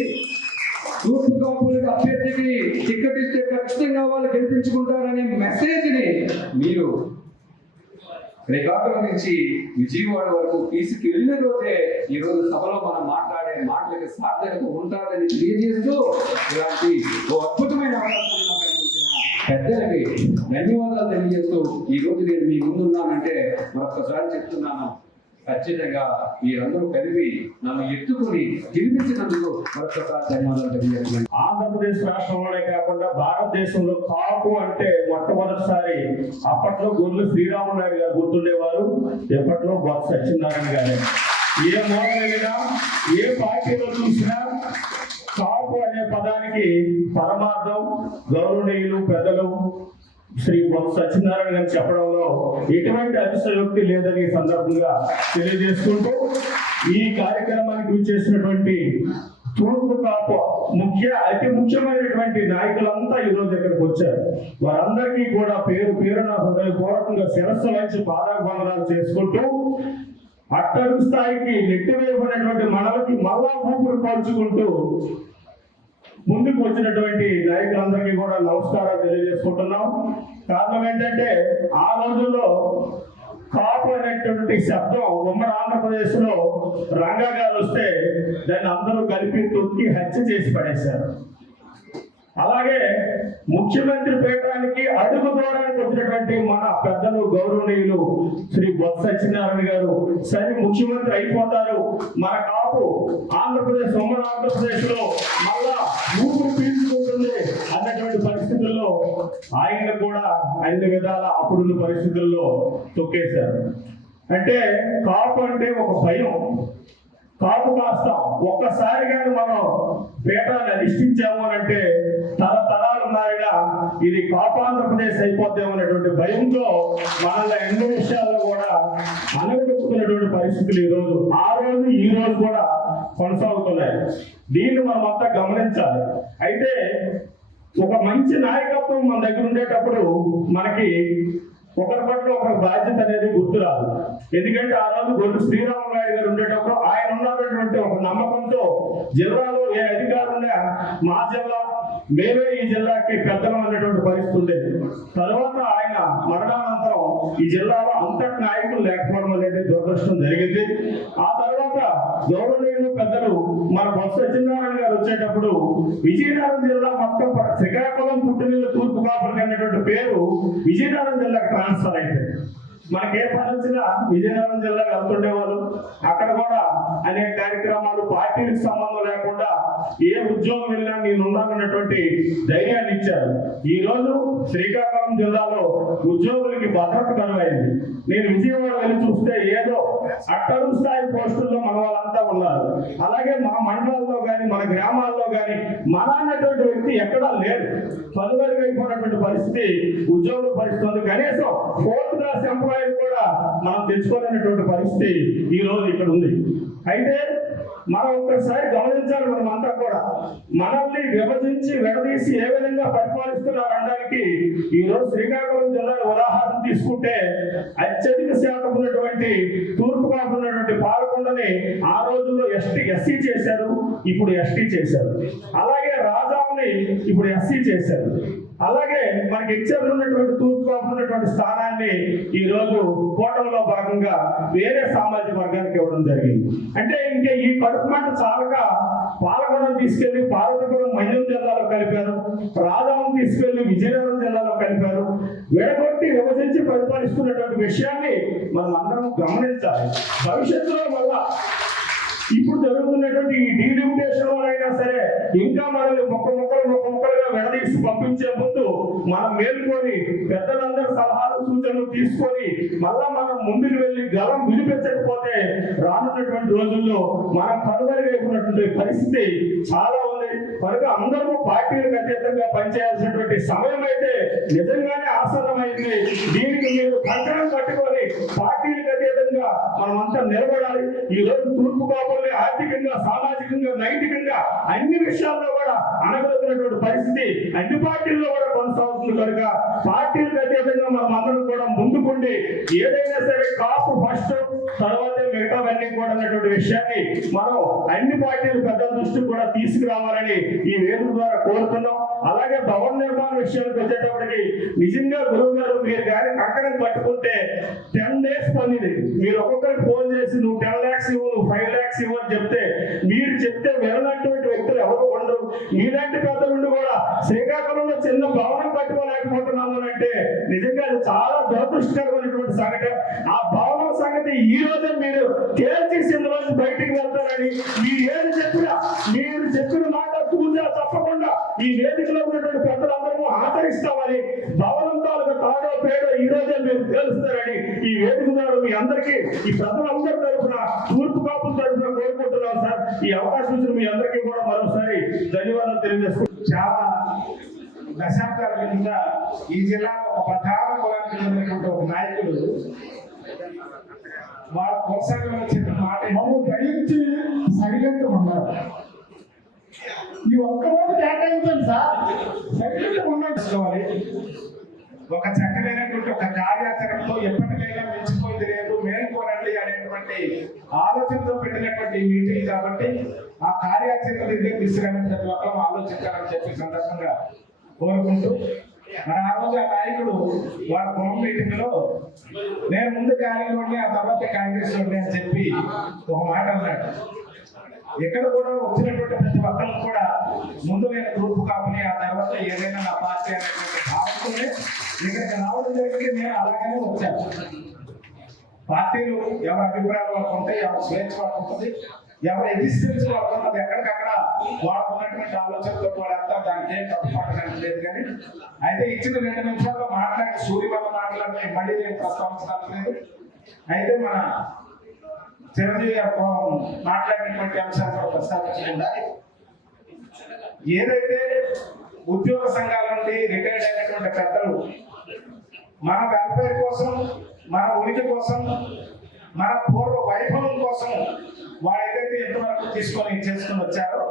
తూర్పు కాపులకు అభ్యర్థికి టికెట్ ఇస్తే ఖచ్చితంగా వాళ్ళు గెలిపించుకుంటారనే మెసేజ్ ని మీరు శ్రీకాకుళం నుంచి విజయవాడ వరకు తీసుకెళ్లిన రోజే ఈ రోజు సభలో మనం మాట్లాడే మాటలకి సార్థకత ఉంటుందని తెలియజేస్తూ, ఇలాంటి ఓ అద్భుతమైన అవకాశం పెద్దలకి ధన్యవాదాలు తెలియజేస్తూ ఈ రోజు నేను మీ ముందున్నానంటే మరొకసారి చెప్తున్నాను, ఖచ్చితంగా మీరందరూ కలిపి నన్ను ఎత్తుకుని గెలిపించినందుకు మరొకసారి ధన్యవాదాలు తెలియజేస్తున్నాను. ఆంధ్రప్రదేశ్ రాష్ట్రంలోనే కాకుండా భారతదేశంలో కాపు అంటే మొట్టమొదటిసారి అప్పట్లో గొర్రెలు శ్రీరామనాయుడు గారు గుర్తుండేవారు, ఎప్పట్లో బొత్స సత్యనారాయణ గారు. ఏ మూల వెళ్ళినా ఏ పార్టీలో చూసినా కాపు అనే పదానికి పరమార్థం గౌరవనీయులు పెద్దలు శ్రీ బొత్స సత్యనారాయణ గారు చెప్పడంలో ఎటువంటి అతిశయోక్తి లేదని సందర్భంగా తెలియజేసుకుంటూ, ఈ కార్యక్రమానికి విచ్చేసినటువంటి తూర్పు కాపు అతి ముఖ్యమైనటువంటి నాయకులంతా ఈ రోజు ఇక్కడికి వచ్చారు. వారందరికీ కూడా పేరున హృదయపూర్వకంగా శిరస్సు నుంచి పాదాభివందనాలు చేసుకుంటూ, అట్టడుగు స్థాయికి నెట్టివేయబడినటువంటి మనలకి మళ్ళా ఊపిరి పరుచుకుంటూ ముందుకు వచ్చినటువంటి నాయకులందరికీ కూడా నమస్కారాలు తెలియజేసుకుంటున్నాం. కారణం ఏంటంటే, ఆ రోజుల్లో కాపు అనేటువంటి శబ్దం ఉమ్మడి ఆంధ్రప్రదేశ్ లో రంగా గారు వస్తే దాన్ని అందరూ కలిపి తొక్కి హత్య చేసి పడేశారు. అలాగే ముఖ్యమంత్రి పీఠానికి అడుగు దూరానికి వచ్చినటువంటి మన పెద్దలు గౌరవనీయులు శ్రీ బొత్స సత్యనారాయణ గారు సరి ముఖ్యమంత్రి అయిపోతారు, మన కాపు ఆంధ్రప్రదేశ్ ఉమ్మడి ఆంధ్రప్రదేశ్ లో మళ్ళా ఊపిరి పీల్చుకుంటుంది అన్నటువంటి పరిస్థితుల్లో ఆయన కూడా అన్ని విధాల అప్పుడున్న పరిస్థితుల్లో తొక్కేశారు. అంటే కాపు అంటే ఒక భయం. కాపు కాస్తాం ఒక్కసారి కానీ మనం పీఠాన్ని అధిష్ఠించాము అంటే తరతరాలు మారినా ఇది కాపు ఆంధ్రప్రదేశ్ అయిపోద్దాం అనేటువంటి భయంతో మనల్ని ఎన్నో విషయాల్లో కూడా అనగదొక్కుతున్నటువంటి పరిస్థితులు ఈ రోజు కూడా కొనసాగుతున్నాయి. దీన్ని మనం అంతా గమనించాలి. అయితే ఒక మంచి నాయకత్వం మన దగ్గర ఉండేటప్పుడు మనకి ఒకరి పట్ల ఒక బాధ్యత అనేది గుర్తురాదు. ఎందుకంటే ఆ రోజు గొర్రెలు శ్రీరామనాయుడు గారు ఉండేటప్పుడు ఆయన ఉన్నటువంటి ఒక నమ్మకంతో జిల్లాలో ఏ అధికారులు ఉన్నా మా జిల్లా మేమే ఈ జిల్లాకి పెద్దలం అనేటువంటి పరిస్థితి ఉండేది. తర్వాత ఆయన మరణానంతరం ఈ జిల్లాలో అంతటి నాయకులు లేకపోవడం అనేది దురదృష్టం జరిగింది. ఆ తర్వాత గౌరవనీయులు పెద్దలు మన బొత్స సత్యనారాయణ గారు వచ్చేటప్పుడు విజయనగరం జిల్లా మొత్తం శ్రీకాకుళం పుట్టినీళ్ళు తూర్పు కాపులకి అనేటువంటి పేరు విజయనగరం జిల్లాకు ట్రాన్స్ఫర్ అయింది. మనకే పని వచ్చినా విజయనగరం జిల్లా వెళ్తుండేవాళ్ళు. అక్కడ కూడా అనేక కార్యక్రమాలు పార్టీలకు సంబంధం లేకుండా ఏ ఉద్యోగం వెళ్ళినా నేనున్నానన్నటువంటి ధైర్యాన్ని ఇచ్చారు. ఈ రోజు శ్రీకాకుళం జిల్లాలో ఉద్యోగులకి భద్రత కరువైంది. నేను విజయవాడ వెళ్ళి చూస్తే ఏదో అట్టడుగు స్థాయి పోస్టుల్లో మన వాళ్ళంతా ఉన్నారు. అలాగే మా మండలాల్లో కానీ మన గ్రామాల్లో కానీ మన అన్నటువంటి వ్యక్తి ఎక్కడా లేరు. చదువులకు అయిపోయినటువంటి పరిస్థితి ఉద్యోగుల పరిస్థితి ఉంది. కనీసం 4th క్లాస్ ఎంప్లాయీ కూడా మనం తెచ్చుకోలేనటువంటి పరిస్థితి ఈ రోజు ఇక్కడ ఉంది. అయితే మనం ఒక్కసారి గమనించాలి, మనం అంతా కూడా మనల్ని విభజించి విడదీసి ఏ విధంగా పరిపాలిస్తున్నారు అనడానికి ఈ రోజు శ్రీకాకుళం జిల్లా ఉదాహరణ తీసుకుంటే అత్యధిక శాతం ఉన్నటువంటి తూర్పు కాపు ఉన్నటువంటి పాలకొండని ఆ రోజుల్లో ఎస్సీ చేశారు, ఇప్పుడు ఎస్టీ చేశారు. అలాగే రాజాముని ఇప్పుడు ఎస్సీ చేశారు. అలాగే మనకి ఇచ్చర్లు ఉన్నటువంటి తూర్పు కాపు ఉన్నటువంటి స్థానాన్ని ఈ రోజు కూటమిలో భాగంగా వేరే సామాజిక వర్గానికి ఇవ్వడం జరిగింది. అంటే ఇంకా ఈ కడుపు మంట చాలక పాలకొండ తీసుకెళ్లి పార్వతీపురం మన్యం జిల్లాలో కలిపారు, రాజాం తీసుకెళ్లి విజయనగరం జిల్లాలో కలిపారు. విడగొట్టి విభజించి పరిపాలిస్తున్నటువంటి విషయాన్ని మనం అందరం గమనించాలి. భవిష్యత్తులో వల్ల ఇప్పుడు జరుగుతున్నటువంటి ఈ డీలిమిటేషన్ అయినా సరే ఇంకా మనల్ని మొక్కలుగా విడదీసి పంపించే ముందు మనం మేలుకొని పెద్దలందరూ సలహాలు సూచనలు తీసుకొని మళ్ళా మనం ముందుకు వెళ్ళి గలం వినిపించకపోతే రానున్నటువంటి రోజుల్లో మనం కనుమరుగైపోయినటువంటి పరిస్థితి చాలా ఉంది. కనుక అందరూ పార్టీలకు అతీతంగా పనిచేయాల్సినటువంటి సమయం అయితే నిజంగానే ఆసన్నమైంది. దీనికి మీరు కంకణం కట్టుకొని పార్టీలకు అతీతంగా మనమంతా నిలబడాలి. ఈ రోజు తూర్పు కాపుల్ని ఆర్థికంగా, సామాజికంగా, నైతికంగా అన్ని విషయాల్లో కూడా అనగలుగుతున్నటువంటి పరిస్థితి అన్ని పార్టీల్లో కూడా కొనసాగుతుంది. కనుక పార్టీలకు అతీతంగా మనం అందరం కూడా ముందుకుండి ఏదైనా సరే కాపు ఫస్ట్, తర్వాత మిగతావన్నీ కూడా అన్నటువంటి విషయాన్ని మనం అన్ని పార్టీలు పెద్దల దృష్టికి కూడా తీసుకురావాలని ఈ వేదిక ద్వారా కోరుతున్నాం. అలాగే భవన నిర్మాణ విషయానికి వచ్చేటప్పటికి నిజంగా గురువు గారు మీరు కానీ కంకణం కట్టుకుంటే 10 days పనిది. మీరు ఒక్కొక్కరికి ఫోన్ చేసి నువ్వు 10 lakhs ఇవ్వు, నువ్వు 5 lakhs ఇవ్వు అని చెప్తే మీరు చెప్తే విననటువంటి వ్యక్తులు ఎవరు ఉండరు. మీలాంటి పెద్ద నుండి కూడా శ్రీకాకుళంలో చిన్న భవనం కట్టుకోలేకపోతున్నాము అంటే నిజంగా అది చాలా దురదృష్టకరమైనటువంటి సంఘటన. ఆ భవనం సంగతి ఈ రోజే మీరు తేల్చేసి రోజు బయటికి వెళ్తారని మీరు చెప్పిన మాట పూజ తప్పకుండా ఈ వేదికలో ఉన్నటువంటి పెద్దలందరూ ఆచరిస్తామని, భవనం తాలూకు తాడో పేడో ఈ రోజే మీరు తేలుస్తారని ఈ వేదిక ద్వారా మీ అందరికీ ఈ పెద్దలందరి తరఫున తూర్పు కాపుల తరఫున కోరుకుంటున్నాం సార్. ఈ అవకాశం ఇచ్చిన మీ అందరికీ కూడా మరోసారి ధన్యవాదాలు తెలియజేసుకుంటున్నాం. చాలా దశాబ్దాల కింద ఈ జిల్లాలో ఒక ప్రధాన కులానికి చెందినటువంటి ఒక నాయకుడు వాళ్ళ కొనసాగంలో చెప్పిన మాట దయించి సైలెంట్ ఉన్నారు. ఈ ఒక్కరోజు కేటాయించండి సార్, సైలెంట్ ఉండాలి. ఒక చక్కనైనటువంటి ఒక కార్యాచరణతో ఎప్పటికైనా మించిపోయింది లేదు, మేల్కోనండి అనేటువంటి ఆలోచనతో పెట్టినటువంటి మీటింగ్ కాబట్టి ఆ కార్యాచరణ తీసుకురాని ప్రతి ఒక్కరు ఆలోచించాలని చెప్పి సందర్భంగా కోరుకుంటూ, మరి ఆ రోజు ఆ నాయకుడు వాళ్ళ కులం మీటింగ్ లో నేను ముందు కాంగ్రెస్ ఆ తర్వాత కాంగ్రెస్ అని చెప్పి ఒక మాట అన్నాడు. ఎక్కడ కూడా వచ్చినటువంటి ప్రతి ఒక్కరికి కూడా ముందు నేను గ్రూప్ కాపుని, ఆ తర్వాత ఏదైనా నా పార్టీ అనేటువంటి భావంతోనే ఇక్కడికి రావడం జరిగింది. నేను అలాగనే వచ్చాను. పార్టీలు ఎవరి అభిప్రాయాలు వాళ్ళకు ఉంటాయి, ఎవరి స్వేచ్ఛ వాళ్ళకు ఉంటుంది, ఎవరి ఎగ్జిస్టెన్స్ వాళ్ళకు ఉంటుంది. ఎక్కడికక్కడ వాళ్ళకు ఉన్నటువంటి ఆలోచనతో వాళ్ళంతా దానికి ఏం తప్పుపడడానికి లేదు. కానీ అయితే ఇచ్చిన 2 నిమిషాల్లో మాట్లాడి సూర్య వల్ల మాట్లాడి మళ్ళీ నేను ప్రస్తావించడం లేదు. అయితే మన చిరంజీవి గారు మాట్లాడినటువంటి అంశాలను ప్రస్తావించకుండా ఏదైతే ఉద్యోగ సంఘాల నుండి రిటైర్డ్ అయినటువంటి పెద్దలు మన వెల్ఫేర్ కోసం, మన ఉనికి కోసం, మన పూర్వ వైభవం కోసం వాళ్ళు ఏదైతే ఎంతవరకు తీసుకొని చేసుకొని వచ్చారో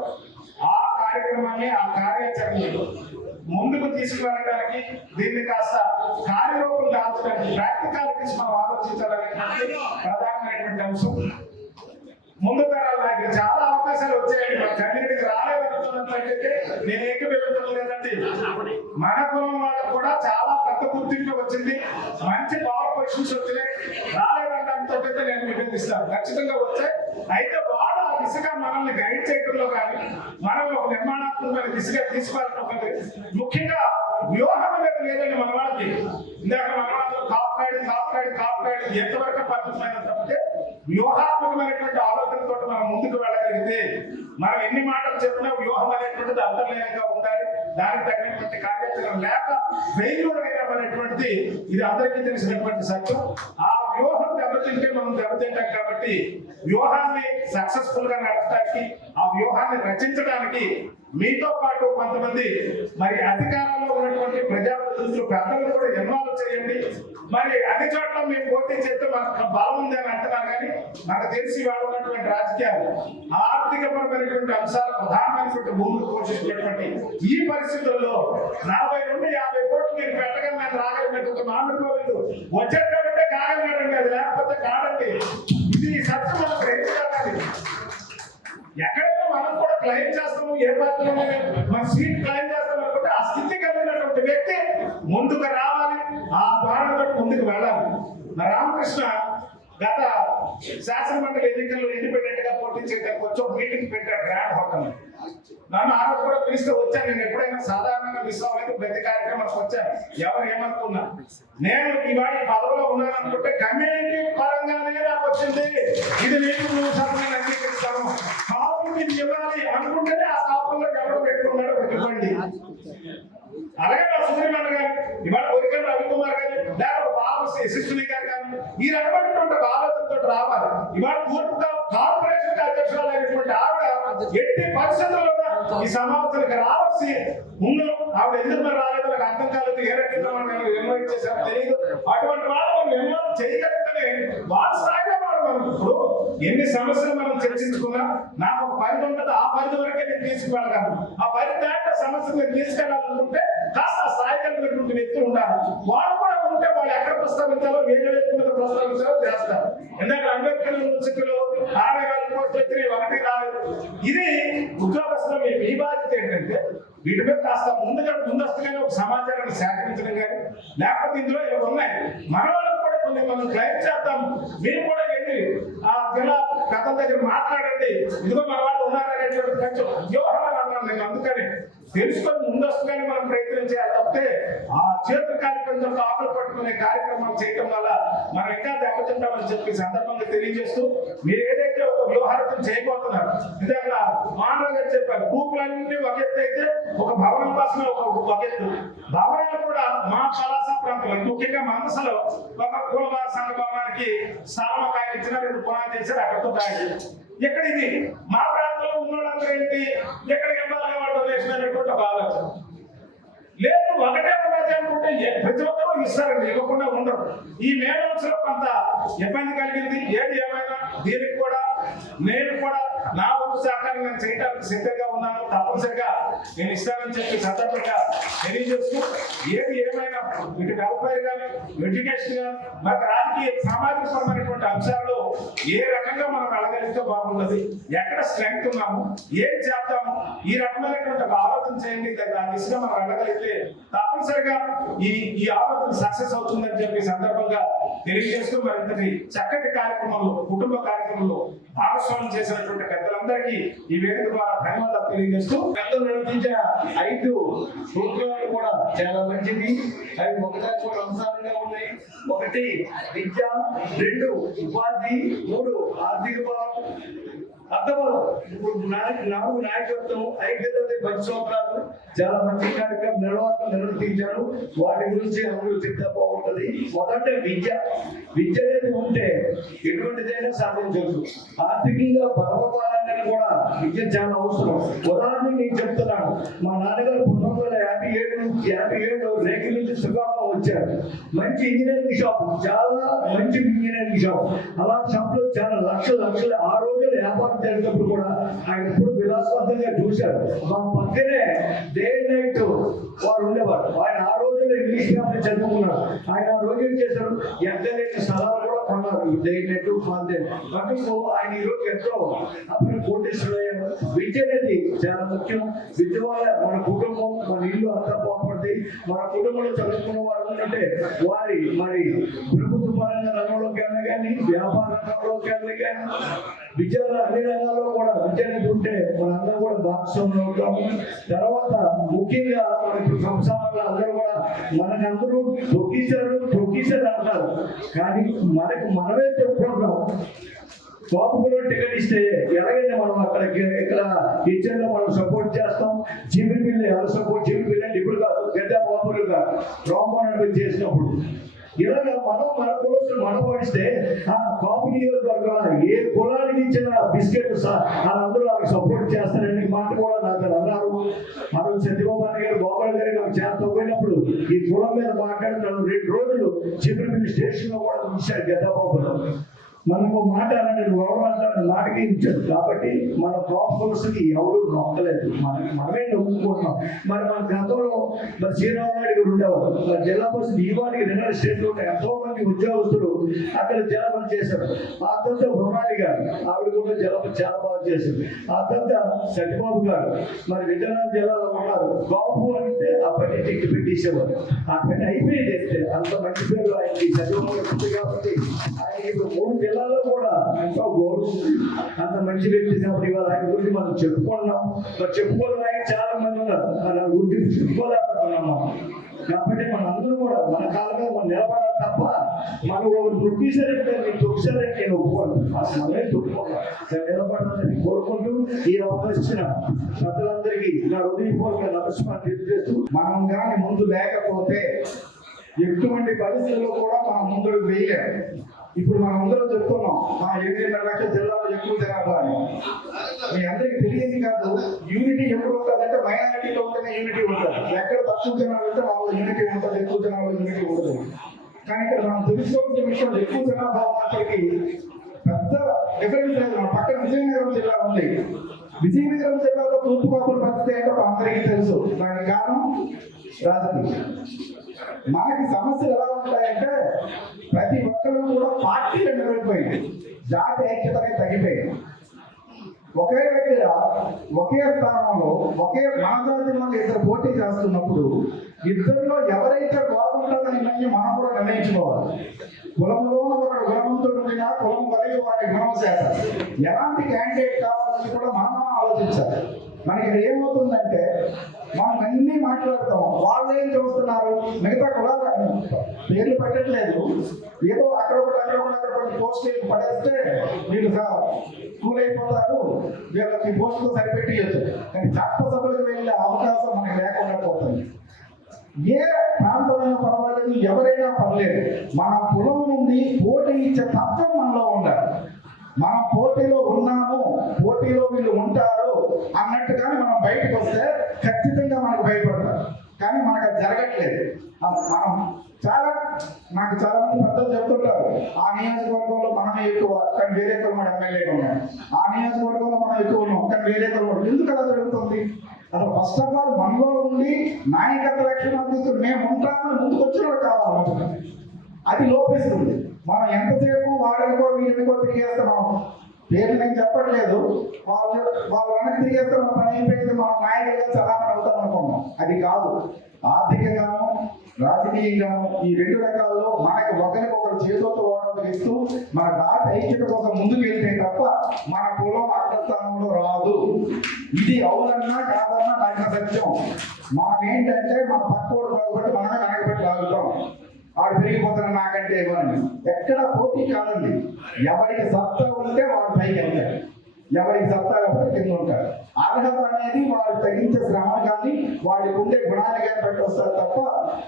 ఆ కార్యక్రమాన్ని, ఆ కార్యాచరణని ముందుకు తీసుకువెళ్ళడానికి, దీన్ని కాస్త కార్యరూపం దాల్చడానికి ప్రాక్టికాలిటీస్ మనం ఆలోచించాలనేటువంటి ప్రధానమైనటువంటి అంశం. ముందు తరాలు నాకు చాలా అవకాశాలు వచ్చాయండి, మన కమ్యూనిటీకి రాలేదనుకున్నట్లయితే నేను ఏకీభవించడం లేదండి. మన కులం వాళ్ళకు కూడా చాలా పెద్ద గుర్తింపు వచ్చింది, మంచి పవర్ పొజిషన్స్ వచ్చినాయి. రాలేదంటే నేను నివేదిస్తాను, ఖచ్చితంగా వచ్చాయి. అయితే వాడు ఆ దిశగా మనల్ని గైడ్ చేయడంలో కానీ, మనల్ని ఒక నిర్మాణాత్మకమైన దిశగా తీసుకోవాలనుకుంది. ముఖ్యంగా వ్యూహం అనేది లేదండి మన వాళ్ళకి. ఇందాక మన వాళ్ళు కాపాడి అంతర్లీనంగా ఉండాలి. దానికి తగినటువంటి కార్యాచరణ లేక ఫెయిల్యూర్ అయినటువంటిది ఇది అందరికీ తెలిసినటువంటి సత్యం. ఆ వ్యూహం దెబ్బతింటే మనం దెబ్బతింటాం కాబట్టి వ్యూహాన్ని సక్సెస్ఫుల్ గా నడపడానికి, ఆ వ్యూహాన్ని రచించడానికి మీతో పాటు కొంతమంది మరి అధికారంలో ఉన్నటువంటి ప్రజాప్రతినిధులు పెద్దలు కూడా ఇన్వాల్వ్ చేయండి. మరి అన్ని చోట్ల మేము పోటీ చేస్తే మనకు బలం ఉంది అని అంటున్నారు, కానీ నాకు తెలిసి వాళ్ళు ఉన్నటువంటి రాజకీయాలు ఆర్థికపరమైనటువంటి అంశాలు ప్రధానమైనటువంటి భూములు పోషిస్తున్నటువంటి ఈ పరిస్థితుల్లో 40 నుండి 50 కోట్లు నేను పెట్టగలను, నేను రాగలిగినటువంటి మామిడిపోలేదు వచ్చేటంటే కాగలిగడం కాదు, లేకపోతే కాదండి. ఇది సత్యం మనం గ్రహించాలి. ఎక్కడైనా మనం కూడా క్లెయిమ్ చేస్తాము, ఏ పార్టీలో మన సీట్ క్లెయిమ్ చేస్తాం అనుకుంటే ఆ స్థితి కలిగినటువంటి వ్యక్తి ముందుకు రావాలి, ఆ ద్వారాతో ముందుకు వెళ్ళాలి. రామకృష్ణ గత శాసనమండలి ఎన్నికల్లో ఇండిపెండెంట్ గా పోటీ చేయడానికి వచ్చి ఒక మీటింగ్ పెట్టాడు గ్రాండ్ హోటల్. నన్ను ఆ రోజు కూడా పిలిస్తే వచ్చాను. నేను ఎప్పుడైనా సాధారణంగా మిస్ అవ్వలేదు, ప్రతి కార్యక్రమానికి వచ్చాను. ఎవరు ఏమనుకున్నా నేను ఇవాళ పదవిలో ఉన్నాను అనుకుంటే కమ్యూనిటీ పరంగానే నాకు వచ్చింది. ఇది నీకు నువ్వు సభను అంగీకరిస్తాను, కాపుకి ఇవ్వాలి అనుకుంటేనే ఆ కాపుల్లో ఎవరు పెట్టుకున్నాడో పెట్టుకోండి. అలాగే నా సుబ్రహ్మణ్య గారు, ఇవాళ కోరికల రవికుమార్ గారు, లేకపోతే బాలశ్రీ శిష్యుని గారు కానీ ఈ రకమైనటువంటి ఆలోచనతో రావాలి. ఇవాళ తూర్పు కార్పొరేషన్ అధ్యక్షురాలైనటువంటి ఆవిడ ఎట్టి పరిస్థితుల్లో ఈ సమావేశానికి రావాల్సి ముందు ఆవిడ ఎందుకు రాలేదు నాకు అర్థం కాలేదు. ఏ రకంగా మనం ఇన్వైట్ చేశారో తెలియదు. అటువంటి వాళ్ళు మనం ఇన్వైట్ చేయగలిగితేనే వాళ్ళ స్థాయిలో మనం ఇప్పుడు ఎన్ని సమస్యలు మనం చర్చించుకున్నా నాకు ఒక పరిధి ఉంటుంది, ఆ పరిధి వరకే నేను తీసుకువెళ్ళగలను. ఆ పరిధి దాకా సమస్యలు నేను తీసుకెళ్ళాలనుకుంటే కాస్త ఆ స్థాయి కలిగినటువంటి వ్యక్తులు ఉండాలి. వాళ్ళు కూడా ఉంటే వాళ్ళు ఎక్కడ ప్రస్తావించాలో, ఏ వ్యక్తి మీద ప్రస్తావించాలో చేస్తారు. ఎందుకంటే అంబేద్కర్ యూనివర్సిటీలో 60,000 పోస్టులు వచ్చినాయి, ఒకటి రాలేదు. ఇది ఉద్యోగస్తులు మీ బాధ్యత ఏంటంటే వీటి మీద కాస్త ముందస్తుగానే ఒక సమాచారాన్ని సేకరించడం కానీ, లేకపోతే ఇందులో ఇవి ఉన్నాయి మన వాళ్ళకి కూడా కొన్ని మనం క్లెయిమ్ చేద్దాం. మీరు కూడా వెళ్ళి ఆ జిల్లా పెద్దల దగ్గర మాట్లాడండి, ఇదిగో మన వాళ్ళు ఉన్నారనేటువంటి కొంచెం వ్యూహాలు అన్నాను నేను. అందుకని తెలుసుకొని ముందస్తుగానే మనం ప్రయత్నం చేయాలి తప్పితే ఆ చేతుల కార్యక్రమంతో ఆకులు పట్టుకునే కార్యక్రమాలు చేయడం వల్ల మనం ఇంకా దెబ్బతింటామని చెప్పి సందర్భంగా తెలియజేస్తూ, మీరు ఏదైతే ఒక వ్యూహార్థం చేయబోతున్నారు, నిజంగా మానవ గారు చెప్పారు, గ్రూపులన్నీ ఒక ఎత్తు అయితే ఒక భవనం కోసమే ఒక ఎత్తు. భవనాలు కూడా మా కళాశా ప్రాంతంలో ముఖ్యంగా మనసులో ఒక కుల సంఘ భవనానికి స్థలం ఒక ఆయన ఇచ్చిన పునాది చేశారు, అక్కడితో తయారు. ఎక్కడ ఇది మా ప్రాంతంలో ఉన్నోళ్ళందరూ ఏంటి ఎక్కడికి ఇవ్వాలని వాళ్ళు డొనేషన్ అనేటువంటి ఒక ఆలోచన లేదు. ఒకటే ఉన్నది అనుకుంటే ప్రతి ఒక్కరూ ఇస్తారండి, ఇవ్వకుండా ఉండరు. ఈ మేడమ్స్లో కొంత ఇబ్బంది కలిగింది. ఏది ఏమైనా దీనికి కూడా నేను కూడా నా వంతు సహకారం నేను చేయడానికి సిద్ధంగా ఉన్నాను. తప్పనిసరిగా నేను ఇస్తానని చెప్పి సందర్భంగా తెలియజేస్తూ, ఏది ఏమైనా ఇటు వెల్ఫేర్ కానీ, ఎడ్యుకేషన్ కానీ, మరి రాజకీయ సామాజిక పరమైనటువంటి అంశాల్లో ఏ రకంగా మనం వెళ్ళగలిగితే బాగుంటుంది, ఎక్కడ స్ట్రెంగ్త్ ఉన్నాము, ఏం చేద్దాము, ఈ రకమైనటువంటి ఒక ఆలోచన చేయండి. దాని దిశగా మనం వెళ్ళగలిగితే తప్పనిసరిగా ఈ ఆలోచన సక్సెస్ అవుతుందని చెప్పి సందర్భంగా తెలియజేస్తూ, మరింతటి చక్కటి కార్యక్రమంలో, కుటుంబ కార్యక్రమంలో భాగస్వామ్యం చేసినటువంటి పెద్దలందరికీ ఈ వేదిక ద్వారా ధన్యవాదాలు తెలియజేస్తూ, పెద్దలు నిర్వహించిన 5 సూత్రాలు కూడా చాలా మంచిది. అవి ఒకసారి కూడా అంశాలుగా ఉన్నాయి. 1 విద్య, 2 ఉపాధి, 3 ఆర్థిక బలం, అర్థబలం. ఇప్పుడు 4 నాయకత్వం, 5 10 సంవత్సరాలు చాలా మంచి కార్యక్రమం నిర్వర్తించారు. వాటి గురించి అందరూ చెప్తే బాగుంటుంది. మొదట విద్య అనేది ఉంటే ఎటువంటిదైనా సాధించవచ్చు. ఆర్థికంగా బలపడాలని కూడా విద్య చాలా అవసరం. ఉదాహరణ నేను చెప్తున్నాను, మా నాన్నగారు 1957 రేఖల నుంచి శ్రీకాకుళం వచ్చారు. మంచి ఇంజనీరింగ్ షాప్, చాలా మంచి ఇంజనీరింగ్ షాప్. అలాంటి షాప్ లో చాలా లక్షలు ఆ రోజులు వ్యాపారం జరిగినప్పుడు కూడా ఆయన ఎప్పుడు విలాసవంతంగా చూశారు. మా పక్కనే డే అండ్ నైట్ వారు ఉండేవారు. ఆయన ఆ రోజుల్లో ఇంగ్లీష్ వ్యాపారం చదువుకున్నారు. ఆయన ఆ రోజు ఏం చేశారు, ఎంత స్థలాలు కూడా కొన్నారు. డే అండ్ నైట్ అందుకు ఆయన ఈ రోజు ఎంతో అప్పుడు కోటేశ్వరుడు అయ్యారు. విద్య అనేది చాలా ముఖ్యం. విద్య వల్ల మన కుటుంబం, మన ఇల్లు అంతా బాగుపడుతుంది. మన కుటుంబంలో చదువుకున్న వారు ఉంటే వారి మరి ప్రభుత్వ పరంగా రంగంలోకి వెళ్ళి కానీ, వ్యాపార రంగంలోకి వెళ్ళి కానీ, విద్యలో అన్ని రంగాల్లో కూడా విద్య అనేది ఉంటే మనందరూ కూడా భాగస్వామ్యం అవుతాము. తర్వాత ముఖ్యంగా మన ఇప్పుడు సంస్థానాలు అందరూ కూడా మనకందరూ తొక్కిసారు అంటారు, కానీ మనకు మనమే చెప్పుకుంటాం. బాబులో టికెట్ ఇస్తే ఎలాగైనా మనం అక్కడ ఇక్కడ కిచెన్లో మనం సపోర్ట్ చేస్తాం. జీబీపీని ఎలా సపోర్ట్, జీబీపీ అంటే ఇప్పుడు కాదు, గడ్డ బాబులుగా రామ్మోహన్ చేసినప్పుడు ఇలాగ మన కులస్తులు మనం పడిస్తే ఆ కాపు నియోజకవర్గం ఏ కులానికి ఇచ్చిన బిస్కెట్ వాళ్ళందరూ వాళ్ళకి సపోర్ట్ చేస్తారని మాట కూడా నాకు అన్నారు. మనం చంద్రబాబు గారు గోపాల్ గారు నాకు చాలా తగ్గినప్పుడు ఈ కులం మీద మాట్లాడుతున్నాను. 2 రోజులు చిబ్రపల్లి స్టేషన్ లో కూడా ఉంచారు గద్దబాబులో. మనకు మాట అన్నాడు, ఎవరు అంటాడు నాటకి ఇచ్చాడు. కాబట్టి మన కాపు కులస్తుకి ఎవరు నొక్కలేదు, మనమే నొప్పుకుంటున్నాం. మరి మన గతంలో మరి శ్రీరామ్ నాయుడు గారు ఉండేవారు. మరి జిల్లా పరిషత్ ఇవాళకి 2 స్టేట్లు ఉంటాయి. ఎంతో మంది ఉద్యోగస్తులు అక్కడ జలపని చేశారు. ఆ తర్వాత బృహనాడి గారు, ఆవిడ కూడా జలపని చాలా బాగా చేశారు. ఆ తర్వాత సత్యబాబు గారు మరి విజయనగరం జిల్లాలో ఉన్నారు. కాపు అంటే ఆ పని టిక్కి పెట్టేసేవారు. ఆ పని అయిపోయింది. అయితే అంత మంచి పేరు ఆయనకి సత్యబాబు ఉంది. కాబట్టి ఆయన ఇప్పుడు 3 జిల్లాలో కూడా ఎంతో గౌరవం, అంత మంచి వ్యక్తి. కాబట్టి ఇవాళ ఆయన గురించి మనం చెప్పుకున్నాం. మరి చెప్పుకోవడం ఆయన చాలా మంది ఉన్నారు, అలా గురించి చెప్పుకోలేకపోతున్నాం. కాబట్టి మనందరూ కూడా మన కాళ్ళ మీద మనం నిలబడాలి తప్ప మనం ఒకరు తొక్కిసారంటే మీరు తొక్కిసారంటే నేను ఒప్పుకోను. మనమే తొక్కుకోవాలి, నిలబడాలని కోరుకుంటూ ఈ అవకాశం ఇచ్చిన ప్రజలందరికీ నా హృదయపూర్వక నమస్కారం తెలియజేస్తూ, మనం కానీ ముందు లేకపోతే ఎటువంటి పరిస్థితుల్లో కూడా మనం ముందుకు వేయలేము. ఇప్పుడు మనం అందరూ చెప్తున్నాం మా 8.5 లక్షల జిల్లాలో ఎక్కువ జనాభా అని. మీ అందరికీ తెలియదు కాదు, యూనిటీ ఎప్పుడు ఉంటుందంటే మైనారిటీలో ఉంటేనే యూనిటీ ఉంటుంది. ఎక్కడ తక్కువ జనాలు ఉంటే వాళ్ళ యూనిటీ ఉంటుంది, ఎక్కువ జనాభా యూనిటీ ఉంటుంది. కానీ ఇక్కడ మనం తెలుసుకోవాల్సిన విషయం, ఎక్కువ జనాభా ఉన్నప్పటికీ పెద్ద డిఫరెన్స్ లేదు. మన పక్కన విజయనగరం జిల్లా ఉంది. విజయనగరం జిల్లాలో తూర్పు కాపుల పరిస్థితి ఏంటో అందరికీ తెలుసు. దానికి కారణం రాజకీయం. మనకి సమస్యలు ఎలా ఉంటాయంటే ప్రతి ఒక్కరు కూడా పార్టీలు నిలబడిపోయింది, జాతి ఐక్యత అనేది తగ్గిపోయింది. ఒకే దగ్గర ఒకే స్థానంలో ఒకే మాజాతి వాళ్ళు 2 పోటీ చేస్తున్నప్పుడు ఇద్దరిలో ఎవరైతే బాగుంటుందని నిర్ణయం మనం కూడా నిర్ణయించుకోవాలి. కులంలోనూ ఒకడు గుణవంతుడు ఉండినా కులం కలిగి వాడి గుణం చేస్తారు. ఎలాంటి క్యాండిడేట్ కావాలని కూడా మనం ఆలోచించాలి. మనకి ఇక్కడ ఏమవుతుందంటే మనం అన్నీ మాట్లాడతాం, వాళ్ళు ఏం చూస్తున్నారు, మిగతా కులాలు పేర్లు పెట్టట్లేదు, ఏదో అక్కడ కొన్ని పోస్టులు పడేస్తే వీళ్ళు కూల్ అయిపోతారు, వీళ్ళకి పోస్టులు సరిపెట్టేయచ్చు. కానీ చట్టసభలకు వెళ్ళే అవకాశం మనకి లేకుండా పోతుంది. ఏ ప్రాంతమైనా పర్వాలేదు, ఎవరైనా పర్లేదు, మన కులం నుండి పోటీ ఇచ్చే తత్వం మనలో ఉండాలి. మనం పోటీలో ఉన్నాము, పోటీలో వీళ్ళు ఉంటారు అన్నట్టుగానే మనం బయటకు వస్తే ఖచ్చితంగా మనకు భయపడతారు. కానీ మనకు అది జరగట్లేదు. మనం నాకు చాలా మంది పెద్దలు చెప్తుంటారు, ఆ నియోజకవర్గంలో మనమే ఎక్కువ కానీ వేరే కులం ఎమ్మెల్యేగా ఉన్నాడు, ఆ నియోజకవర్గంలో మనం ఎక్కువ ఉన్నాం కానీ వేరే కులం. ఎందుకు అలా జరుగుతుంది? అసలు ఫస్ట్ ఆఫ్ ఆల్ మనలో ఉండి నాయకత్వ లక్షణం అందిస్తుంది. మేము ఉంటామని ముందుకు వచ్చినప్పుడు కావాలనుకుంటున్నాం, అది లోపిస్తుంది. మనం ఎంతసేపు వాడికో వీడికో తిరిగేస్తున్నాం. పేరు నేను చెప్పట్లేదు, వాళ్ళు వెనక్కి తిరిగేస్తే మన పని అయిపోయింది, మనం నాయకులుగా చలామణి అవుతాం అనుకున్నాం. అది కాదు. ఆర్థికంగాను రాజకీయంగాను ఈ 2 రకాల్లో మనకి ఒకరికొకరు చేతులతో ఓడవగిస్తూ మన జాతి ఐక్యత కోసం ముందుకు వెళ్తే తప్ప మన కులం అగ్రస్థానంలో రాదు. ఇది అవునన్నా కాదన్నా నాకు సత్యం. మనం ఏంటంటే మన పక్కోడు బాగుపడి మనమే వెనకబెట్టి లాగుతాం. వాడు పెరిగిపోతున్నా నాకంటే ఇవ్వండి. ఎక్కడ పోటీ కాదండి. ఎవరికి సత్తా ఉంటే వాడు పైకి వెళ్తాడు, ఎవరికి సత్తా లేకపోతే కింద ఉంటాడు. అర్హత అనేది వాడు తగ్గించే శ్రమ కానీ వాడికి ఉండే గుణాన్ని కానీ బట్టి వస్తారు తప్ప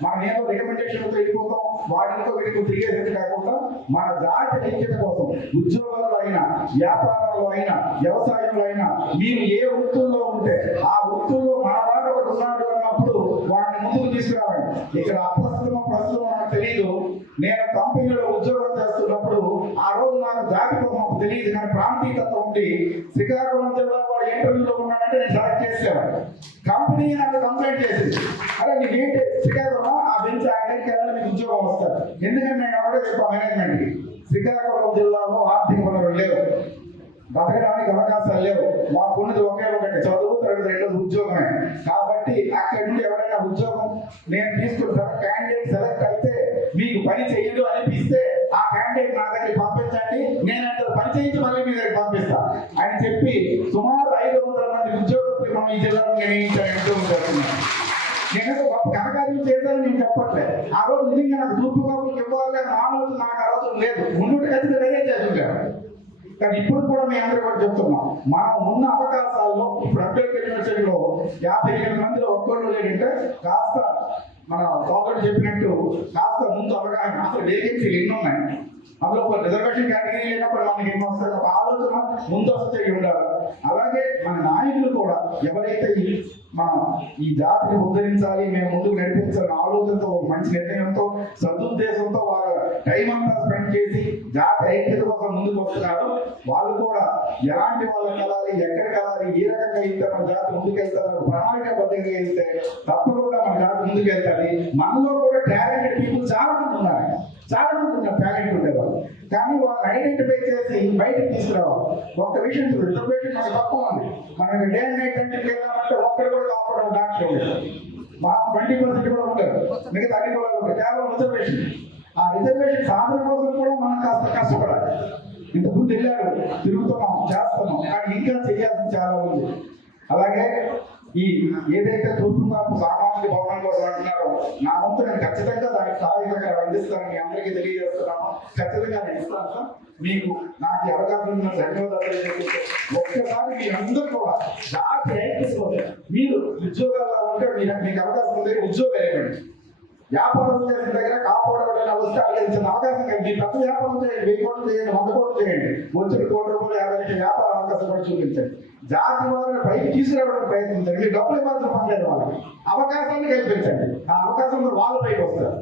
మనం ఏదో రికమెండేషన్తో వెళ్ళిపోతాం, వాడితో వీడికి తిరిగేది కాకుండా మన జాతి ఐక్యత కోసం ఉద్యోగాల్లో అయినా, వ్యాపారంలో అయినా, వ్యవసాయంలో అయినా, మీరు ఏ వృత్తుల్లో ఉంటే ఆ వృత్తుల్లో మనవాడు ఒకటి ఉన్నాడు అన్నప్పుడు వాడిని ముందుకు తీసుకురావాలి. ఇక్కడ ప్రస్తుతం నాకు తెలియదు. నేను కంపెనీలో ఉద్యోగం చేస్తున్నప్పుడు ఆ రోజు నాకు జాతి కోసం తెలియదు, కానీ ప్రాంతీయతత్వం ఉండి శ్రీకాకుళం జిల్లా వాడు ఇంటర్వ్యూలో ఉన్నాడంటే నేను సెలెక్ట్ చేసేవాడు. కంపెనీ నాకు కంప్లైంట్ చేసింది, అరే నీకేంటి శ్రీకాకుళం ఆ బెంచ్ ఆయన మీకు ఉద్యోగం వస్తారు. ఎందుకంటే నేను ఎవరో చెప్పాను మేనేజ్మెంట్కి, శ్రీకాకుళం జిల్లాలో ఆర్థిక వనరులు లేవు, బతకడానికి అవకాశాలు లేవు, మాకున్నది ఒకే ఒకటి చదువు, 2 ఉద్యోగమే. కాబట్టి అక్కడి నుండి ఎవరైనా ఉద్యోగం నేను తీసుకుంటాను, క్యాండిడేట్ సెలెక్ట్ అయితే మీకు పని చేయదు అనిపిస్తే ఆ క్యాండిడేట్ నా దగ్గరికి పంపించండి, నేను అంత పని చేయించి మళ్ళీ మీ దగ్గరికి పంపిస్తా అని చెప్పి సుమారు 500 మంది ఉద్యోగస్తులు మనం ఈ జిల్లాలో నిర్ణయించాలని. నేను గొప్ప ఘనకార్యం చేశానని నేను చెప్పట్లేదు. ఆ రోజు నిజంగా నాకు తూర్పు కాపులకు ఇవ్వాలి అని ఆలోచన నాకు ఆ రోజు లేదు. ముందు ఖచ్చితంగా చేస్తుంటాను. కానీ ఇప్పుడు కూడా మీ అందరూ కూడా చెప్తున్నాం, మనం ఉన్న అవకాశాల్లో ఇప్పుడు అంబేద్కర్ యూనివర్సిటీలో 58 మందిలో ఒక్కళ్ళు లేదంటే కాస్త మన సోదరుడు చెప్పినట్టు కాస్త ముందు అవగాహన, అసలు వేకెన్సీలు ఎన్ని ఉన్నాయి, అందులో ఒక రిజర్వేషన్ కేటగిరీ లేనప్పుడు మనకి ఎన్ని వస్తాయి, ఒక ఆలోచన ముందు వస్తే ఉండాలి. అలాగే మన నాయకులు కూడా ఎవరైతే మనం ఈ జాతిని ఉద్ధరించాలి, మేము ముందుకు నడిపించాలని ఆలోచనతో, ఒక మంచి నిర్ణయంతో, సదుద్దేశంతో వాళ్ళ టైం అంతా స్పెండ్ చేసి జాతి ఐక్యత కోసం ముందుకు వస్తున్నారు. వాళ్ళు కూడా ఎలాంటి వాళ్ళకి వెళ్ళాలి, ఎక్కడికి వెళ్ళాలి, ఏ రకంగా వెళ్తే మన జాతి ముందుకు వెళ్తారు, ప్రణాళికాబద్ధంగా వెళ్తే తప్పకుండా మన జాతి ముందుకు వెళ్తారు. మనలో కూడా టాలెంటెడ్ పీపుల్ చాలా మంది ఉన్నారు, చాలా మంది ఉన్నారు టాలెంట్ ఉండేవాళ్ళు. కానీ వాళ్ళని ఐడెంటిఫై చేసి బయటకు తీసుకురావాలి. ఒక విషయం రిజర్వేషన్ మనకు తక్కువ ఉంది. మనం డే అండ్ నైట్ కంటికి వెళ్ళామంటే ఒక్కరు కూడా కాపాడడం డాక్టర్ మాకు 20% కూడా ఉంటారు, మిగతా అన్ని కూడా ఉంటాయి, కేవలం రిజర్వేషన్. ఆ రిజర్వేషన్ సాధన కోసం కూడా మనం కాస్త కష్టపడాలి. ఇంతకుముందు వెళ్ళారు, తిరుగుతున్నాం, చేస్తున్నాం, కానీ ఇంకా చేయాల్సింది చాలా ఉంది. అలాగే ఈ ఏదైతే తూర్పుగోదావరి సామాజిక భవనం కోసం అంటున్నారో, నా వంతు నేను ఖచ్చితంగా దానికి సహాయంగా అందిస్తాను, మీ అందరికీ తెలియజేస్తున్నాను. ఖచ్చితంగా నేను ఇస్తాను సార్. మీకు నాకు ఈ అవకాశం ఉన్న ధన్యవాదాలు తెలియజేస్తే, ఒక్కసారి మీ అందరూ కూడా జాతి ఐక్యత, మీరు ఉద్యోగాలు ఉంటే మీకు అవకాశం ఉంది, ఉద్యోగాలు ఇవ్వండి. వ్యాపారం చేసిన దగ్గర కాపాడబడిన వస్తే అడిగించిన అవకాశం కలిగి మీ పెద్ద వ్యాపారం చేయండి, 1000 కోట్లు చేయండి, 100 కోట్లు చేయండి, వచ్చిన ₹1 50 లక్షల వ్యాపార అవకాశం కూడా చూపించండి. జాతి వారిని పైకి తీసుకురావడానికి ప్రయత్నించండి. మీరు డబ్బులు ఇవ్వాల్సిన పని లేదు, వాళ్ళకి అవకాశాన్ని కల్పించండి. ఆ అవకాశం వాళ్ళు పైకి వస్తారు.